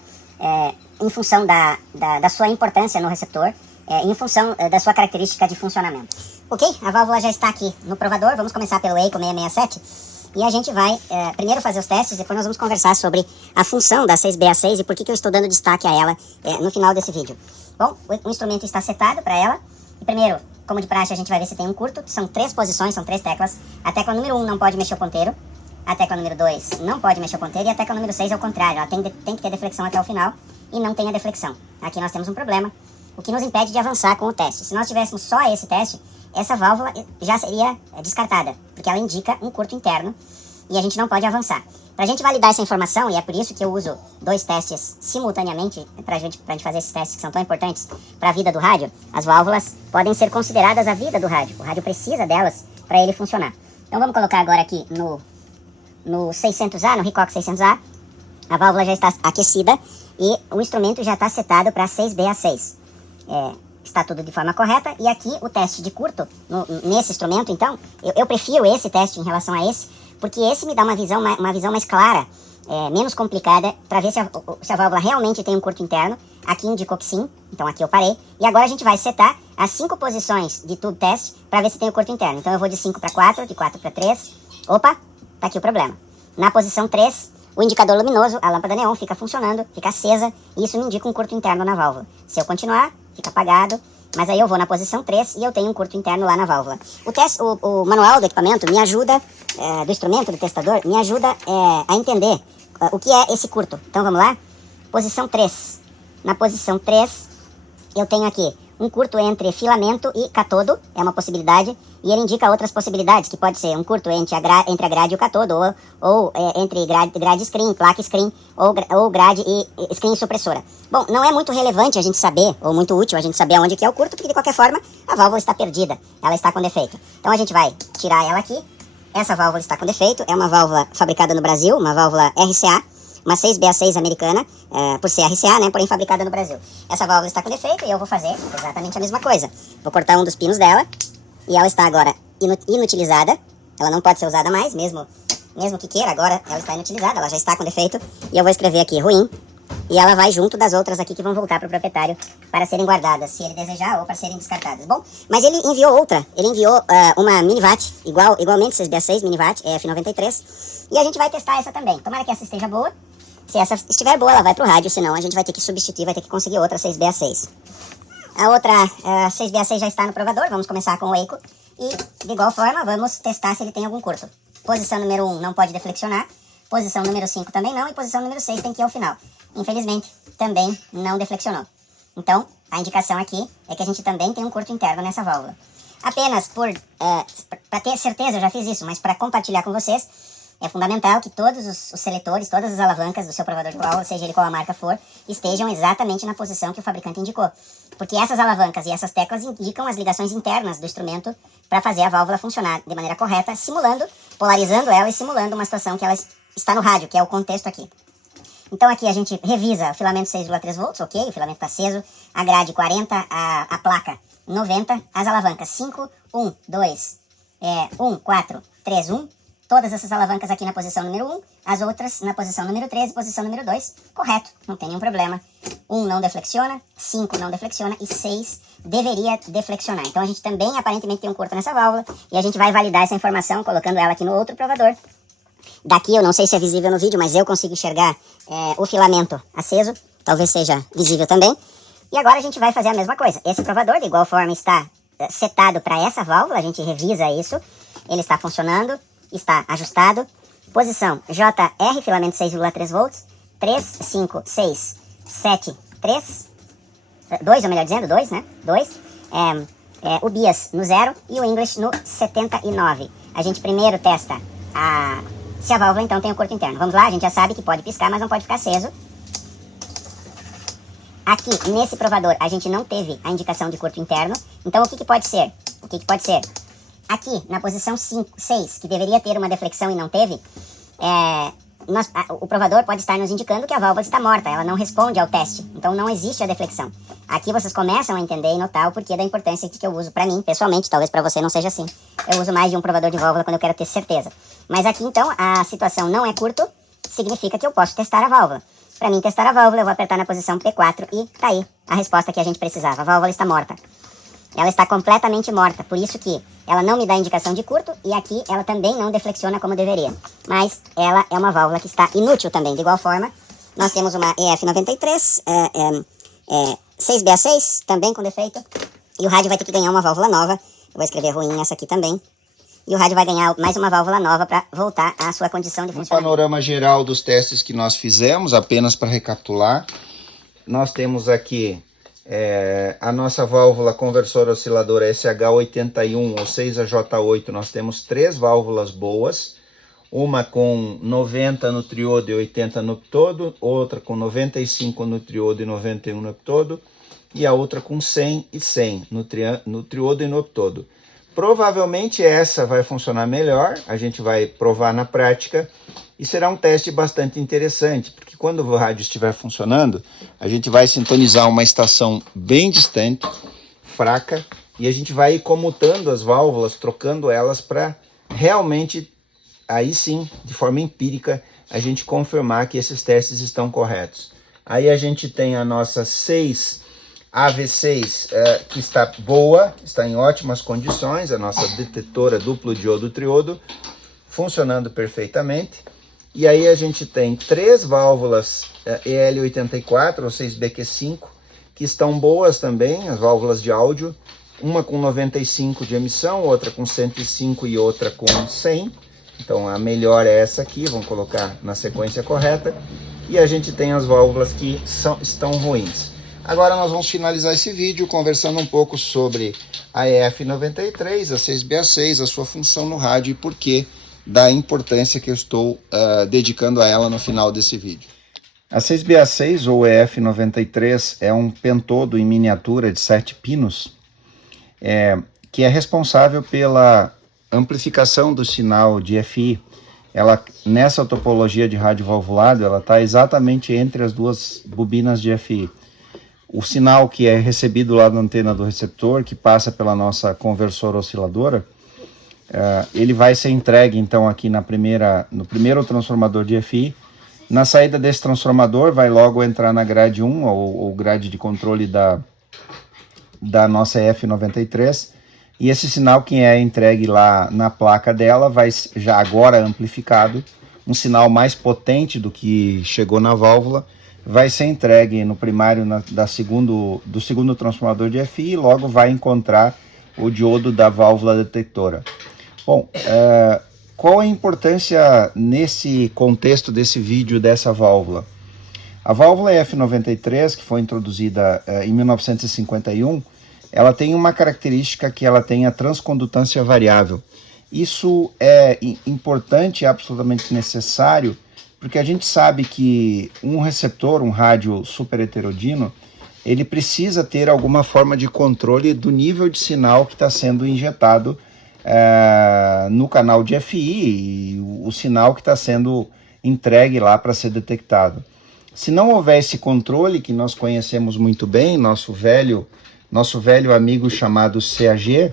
em função da sua importância no receptor, em função da sua característica de funcionamento. Ok? A válvula já está aqui no provador. Vamos começar pelo EICO 667. E a gente vai primeiro fazer os testes, depois nós vamos conversar sobre a função da 6BA6 e por que eu estou dando destaque a ela no final desse vídeo. Bom, o instrumento está setado para ela. E primeiro, como de praxe, a gente vai ver se tem um curto. São 3 posições, são 3 teclas. A tecla número 1 não pode mexer o ponteiro. A tecla número 2 não pode mexer o ponteiro. E a tecla número 6 é o contrário. Ela tem que ter deflexão até o final e não tem a deflexão. Aqui nós temos um problema, o que nos impede de avançar com o teste. Se nós tivéssemos só esse teste, essa válvula já seria descartada, porque ela indica um curto interno e a gente não pode avançar. Para a gente validar essa informação, e é por isso que eu uso 2 testes simultaneamente, para a gente fazer esses testes que são tão importantes para a vida do rádio, as válvulas podem ser consideradas a vida do rádio. O rádio precisa delas para ele funcionar. Então vamos colocar agora aqui no 600A, no Ricox 600A, a válvula já está aquecida e o instrumento já está setado para 6BA6. Está tudo de forma correta, e aqui o teste de curto, nesse instrumento, então, eu prefiro esse teste em relação a esse, porque esse me dá uma visão mais clara, menos complicada, para ver se a válvula realmente tem um curto interno. Aqui indicou que sim, então aqui eu parei, e agora a gente vai setar as 5 posições de tube test para ver se tem o curto interno. Então eu vou de 5 para 4, de 4 para 3, opa, tá aqui o problema. Na posição 3, o indicador luminoso, a lâmpada neon, fica funcionando, fica acesa, e isso me indica um curto interno na válvula. Se eu continuar, fica apagado, mas aí eu vou na posição 3 e eu tenho um curto interno lá na válvula. O manual do equipamento me ajuda, do instrumento, do testador, me ajuda a entender o que é esse curto. Então vamos lá? Posição 3. Na posição 3, eu tenho aqui um curto entre filamento e catodo, é uma possibilidade, e ele indica outras possibilidades, que pode ser um curto entre a grade e o catodo, ou entre grade screen, placa screen, ou grade e screen supressora. Bom, não é muito relevante a gente saber, ou muito útil a gente saber onde que é o curto, porque de qualquer forma a válvula está perdida, ela está com defeito. Então a gente vai tirar ela aqui. Essa válvula está com defeito, é uma válvula fabricada no Brasil, uma válvula RCA, uma 6BA6 americana, por ser RCA, né, porém fabricada no Brasil. Essa válvula está com defeito e eu vou fazer exatamente a mesma coisa. Vou cortar um dos pinos dela, e ela está agora inutilizada. Ela não pode ser usada mais, mesmo que queira, agora ela está inutilizada, ela já está com defeito. E eu vou escrever aqui ruim, e ela vai junto das outras aqui que vão voltar para o proprietário para serem guardadas, se ele desejar, ou para serem descartadas. Bom, mas ele enviou outra, ele enviou uma Minivat, igualmente 6BA6 Minivat, F93, e a gente vai testar essa também. Tomara que essa esteja boa. Se essa estiver boa, ela vai pro rádio, senão a gente vai ter que substituir, vai ter que conseguir outra 6BA6. A outra 6BA6 já está no provador, vamos começar com o EICO. E, de igual forma, vamos testar se ele tem algum curto. Posição número 1 não pode deflexionar, posição número 5 também não, e posição número 6 tem que ir ao final. Infelizmente, também não deflexionou. Então, a indicação aqui é que a gente também tem um curto interno nessa válvula. Apenas para ter certeza, eu já fiz isso, mas para compartilhar com vocês, é fundamental que todos os seletores, todas as alavancas do seu provador de válvula, seja ele qual a marca for, estejam exatamente na posição que o fabricante indicou. Porque essas alavancas e essas teclas indicam as ligações internas do instrumento para fazer a válvula funcionar de maneira correta, simulando, polarizando ela e simulando uma situação que ela está no rádio, que é o contexto aqui. Então aqui a gente revisa o filamento 6,3 volts, ok, o filamento está aceso, a grade 40, a placa 90, as alavancas 5, 1, 2, 1, 4, 3, 1, todas essas alavancas aqui na posição número 1, as outras na posição número 3 e posição número 2, correto, não tem nenhum problema. 1 não deflexiona, 5 não deflexiona e 6 deveria deflexionar. Então a gente também aparentemente tem um curto nessa válvula e a gente vai validar essa informação colocando ela aqui no outro provador. Daqui eu não sei se é visível no vídeo, mas eu consigo enxergar o filamento aceso, talvez seja visível também. E agora a gente vai fazer a mesma coisa. Esse provador de igual forma está setado para essa válvula, a gente revisa isso. ele está funcionando, está ajustado. Posição JR, filamento 6,3 volts, 3, 5, 6, 7, 3, 2, ou melhor dizendo, 2, né? 2. O BIAS no 0 e o English no 79. A gente primeiro testa se a válvula então tem o curto interno. Vamos lá, a gente já sabe que pode piscar, mas não pode ficar aceso. Aqui, nesse provador, a gente não teve a indicação de curto interno. Então, o que pode ser? Aqui, na posição 6, que deveria ter uma deflexão e não teve, o provador pode estar nos indicando que a válvula está morta, ela não responde ao teste. Então, não existe a deflexão. Aqui vocês começam a entender e notar o porquê da importância que eu uso para mim, pessoalmente. Talvez para você não seja assim. Eu uso mais de um provador de válvula quando eu quero ter certeza. Mas aqui, então, a situação não é curto, significa que eu posso testar a válvula. Para mim testar a válvula, eu vou apertar na posição P4 e tá aí a resposta que a gente precisava. A válvula está morta. Ela está completamente morta, por isso que ela não me dá indicação de curto e aqui ela também não deflexiona como deveria. Mas ela é uma válvula que está inútil também. De igual forma, nós temos uma EF93, 6BA6, também com defeito. E o rádio vai ter que ganhar uma válvula nova. Eu vou escrever ruim nessa aqui também. E o rádio vai ganhar mais uma válvula nova para voltar à sua condição de funcionamento. Um panorama geral dos testes que nós fizemos, apenas para recapitular. Nós temos aqui a nossa válvula conversora osciladora SH81 ou 6AJ8. Nós temos 3 válvulas boas. Uma com 90 no triodo e 80 no uptodo, outra com 95 no triodo e 91 no uptodo, e a outra com 100 e 100 no triodo e no uptodo. Provavelmente essa vai funcionar melhor, a gente vai provar na prática e será um teste bastante interessante, porque quando o rádio estiver funcionando, a gente vai sintonizar uma estação bem distante, fraca, e a gente vai ir comutando as válvulas, trocando elas para realmente, aí sim, de forma empírica, a gente confirmar que esses testes estão corretos. Aí a gente tem a nossa 6 AV6 que está boa, está em ótimas condições, a nossa detetora duplo diodo triodo funcionando perfeitamente. E aí a gente tem 3 válvulas EL84 ou 6BQ5 que estão boas também, as válvulas de áudio, uma com 95 de emissão, outra com 105 e outra com 100. Então a melhor é essa aqui, vamos colocar na sequência correta. E a gente tem as válvulas que estão ruins. Agora nós vamos finalizar esse vídeo conversando um pouco sobre a EF93, a 6BA6, a sua função no rádio e porquê da importância que eu estou dedicando a ela no final desse vídeo. A 6BA6 ou EF93 é um pentodo em miniatura de 7 pinos, que é responsável pela amplificação do sinal de FI. Ela, nessa topologia de rádio valvulado, ela está exatamente entre as duas bobinas de FI. O sinal que é recebido lá da antena do receptor, que passa pela nossa conversora osciladora, ele vai ser entregue então aqui no primeiro transformador de FI. Na saída desse transformador vai logo entrar na grade 1, ou grade de controle da nossa EF93, e esse sinal que é entregue lá na placa dela vai já agora amplificado, um sinal mais potente do que chegou na válvula, vai ser entregue no primário do segundo transformador de FI e logo vai encontrar o diodo da válvula detectora. Bom, qual a importância nesse contexto desse vídeo dessa válvula? A válvula F93, que foi introduzida em 1951, ela tem uma característica que ela tem a transcondutância variável. Isso é importante e absolutamente necessário, porque a gente sabe que um receptor, um rádio super heterodino, ele precisa ter alguma forma de controle do nível de sinal que está sendo injetado no canal de FI e o sinal que está sendo entregue lá para ser detectado. Se não houver esse controle, que nós conhecemos muito bem, nosso velho amigo chamado CAG,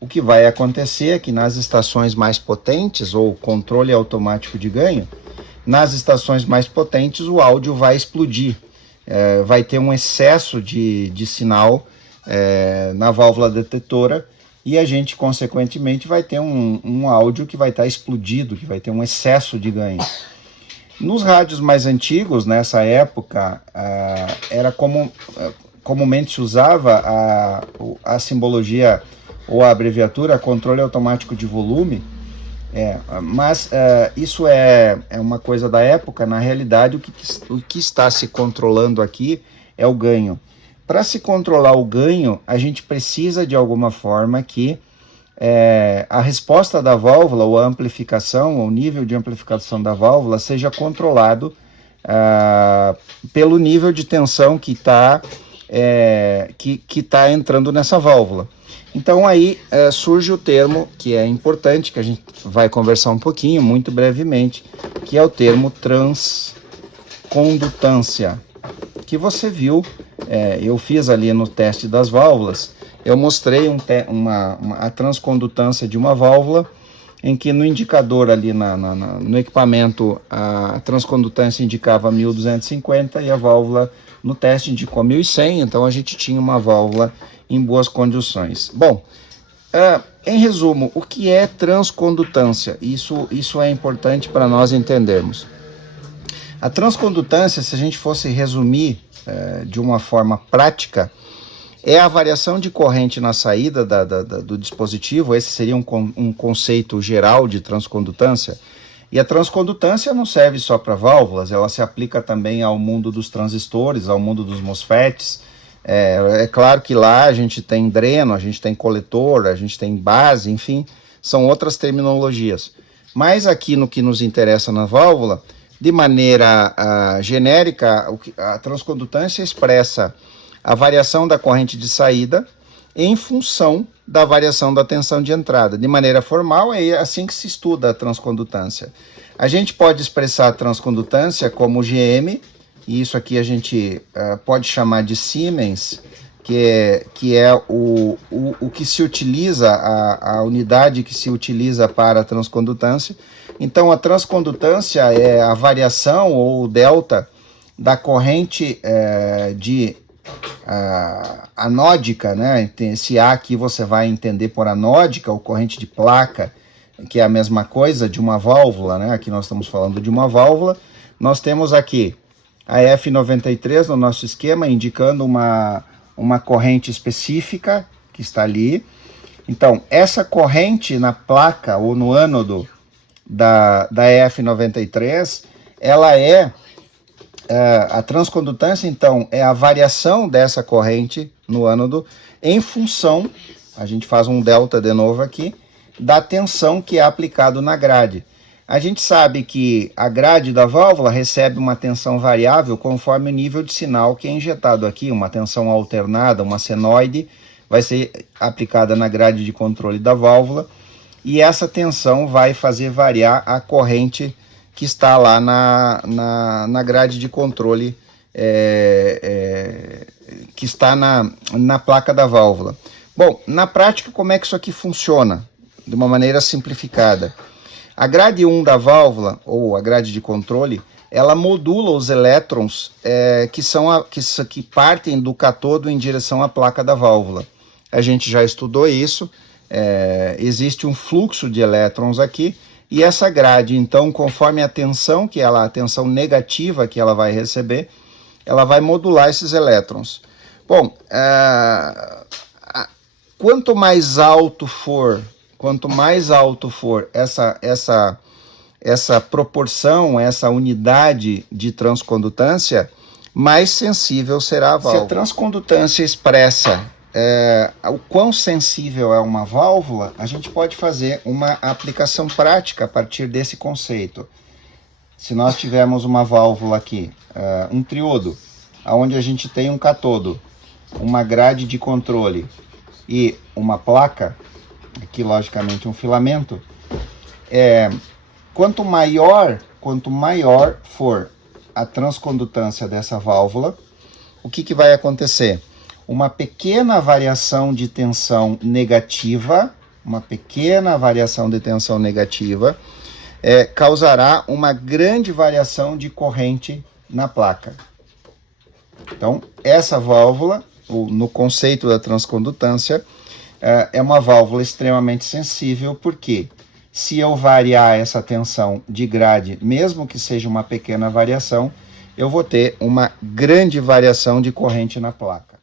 o que vai acontecer é que nas estações mais potentes, ou controle automático de ganho, nas estações mais potentes o áudio vai explodir, vai ter um excesso de sinal na válvula detetora e a gente, consequentemente, vai ter um áudio que vai estar explodido, que vai ter um excesso de ganho. Nos rádios mais antigos, nessa época, comumente se usava a simbologia ou a abreviatura controle automático de volume, mas isso é uma coisa da época. Na realidade, o que está se controlando aqui é o ganho. Para se controlar o ganho, a gente precisa de alguma forma que a resposta da válvula, ou a amplificação, ou o nível de amplificação da válvula seja controlado pelo nível de tensão que está entrando nessa válvula. Então aí surge o termo que é importante, que a gente vai conversar um pouquinho, muito brevemente, que é o termo transcondutância, que você viu, eu fiz ali no teste das válvulas. Eu mostrei a transcondutância de uma válvula, em que no indicador ali no equipamento a transcondutância indicava 1250 e a válvula no teste indicou 1100, então a gente tinha uma válvula em boas condições. Bom, em resumo, o que é transcondutância? Isso é importante para nós entendermos. A transcondutância, se a gente fosse resumir de uma forma prática, é a variação de corrente na saída do dispositivo. Esse seria um conceito geral de transcondutância. E a transcondutância não serve só para válvulas, ela se aplica também ao mundo dos transistores, ao mundo dos MOSFETs. É claro que lá a gente tem dreno, a gente tem coletor, a gente tem base, enfim, são outras terminologias. Mas aqui no que nos interessa na válvula, de maneira genérica, a transcondutância expressa a variação da corrente de saída em função da variação da tensão de entrada. De maneira formal, é assim que se estuda a transcondutância. A gente pode expressar a transcondutância como GM, e isso aqui a gente pode chamar de Siemens, que é o que se utiliza, a unidade que se utiliza para a transcondutância. Então, a transcondutância é a variação ou o delta da corrente anódica, né? Esse A aqui você vai entender por anódica, ou corrente de placa, que é a mesma coisa de uma válvula, né? Aqui nós estamos falando de uma válvula. Nós temos aqui a F93 no nosso esquema, indicando uma corrente específica que está ali. Então, essa corrente na placa ou no ânodo da F93, ela a transcondutância, então, é a variação dessa corrente no ânodo em função, a gente faz um delta de novo aqui, da tensão que é aplicado na grade. A gente sabe que a grade da válvula recebe uma tensão variável conforme o nível de sinal que é injetado aqui. Uma tensão alternada, uma senoide, vai ser aplicada na grade de controle da válvula, e essa tensão vai fazer variar a corrente que está lá na grade de controle, que está na placa da válvula. Bom, na prática, como é que isso aqui funciona? De uma maneira simplificada. A grade 1 da válvula, ou a grade de controle, ela modula os elétrons que partem do catodo em direção à placa da válvula. A gente já estudou isso, existe um fluxo de elétrons aqui, e essa grade, então, conforme a tensão a tensão negativa que ela vai receber, ela vai modular esses elétrons. Bom, quanto mais alto for essa proporção, essa unidade de transcondutância, mais sensível será a válvula. Se a transcondutância expressa o quão sensível é uma válvula, a gente pode fazer uma aplicação prática a partir desse conceito. Se nós tivermos uma válvula aqui, um triodo, onde a gente tem um catodo, uma grade de controle e uma placa, aqui logicamente um filamento, quanto maior for a transcondutância dessa válvula, o que vai acontecer? Uma pequena variação de tensão negativa, causará uma grande variação de corrente na placa. Então, essa válvula, no conceito da transcondutância, é uma válvula extremamente sensível, porque se eu variar essa tensão de grade, mesmo que seja uma pequena variação, eu vou ter uma grande variação de corrente na placa.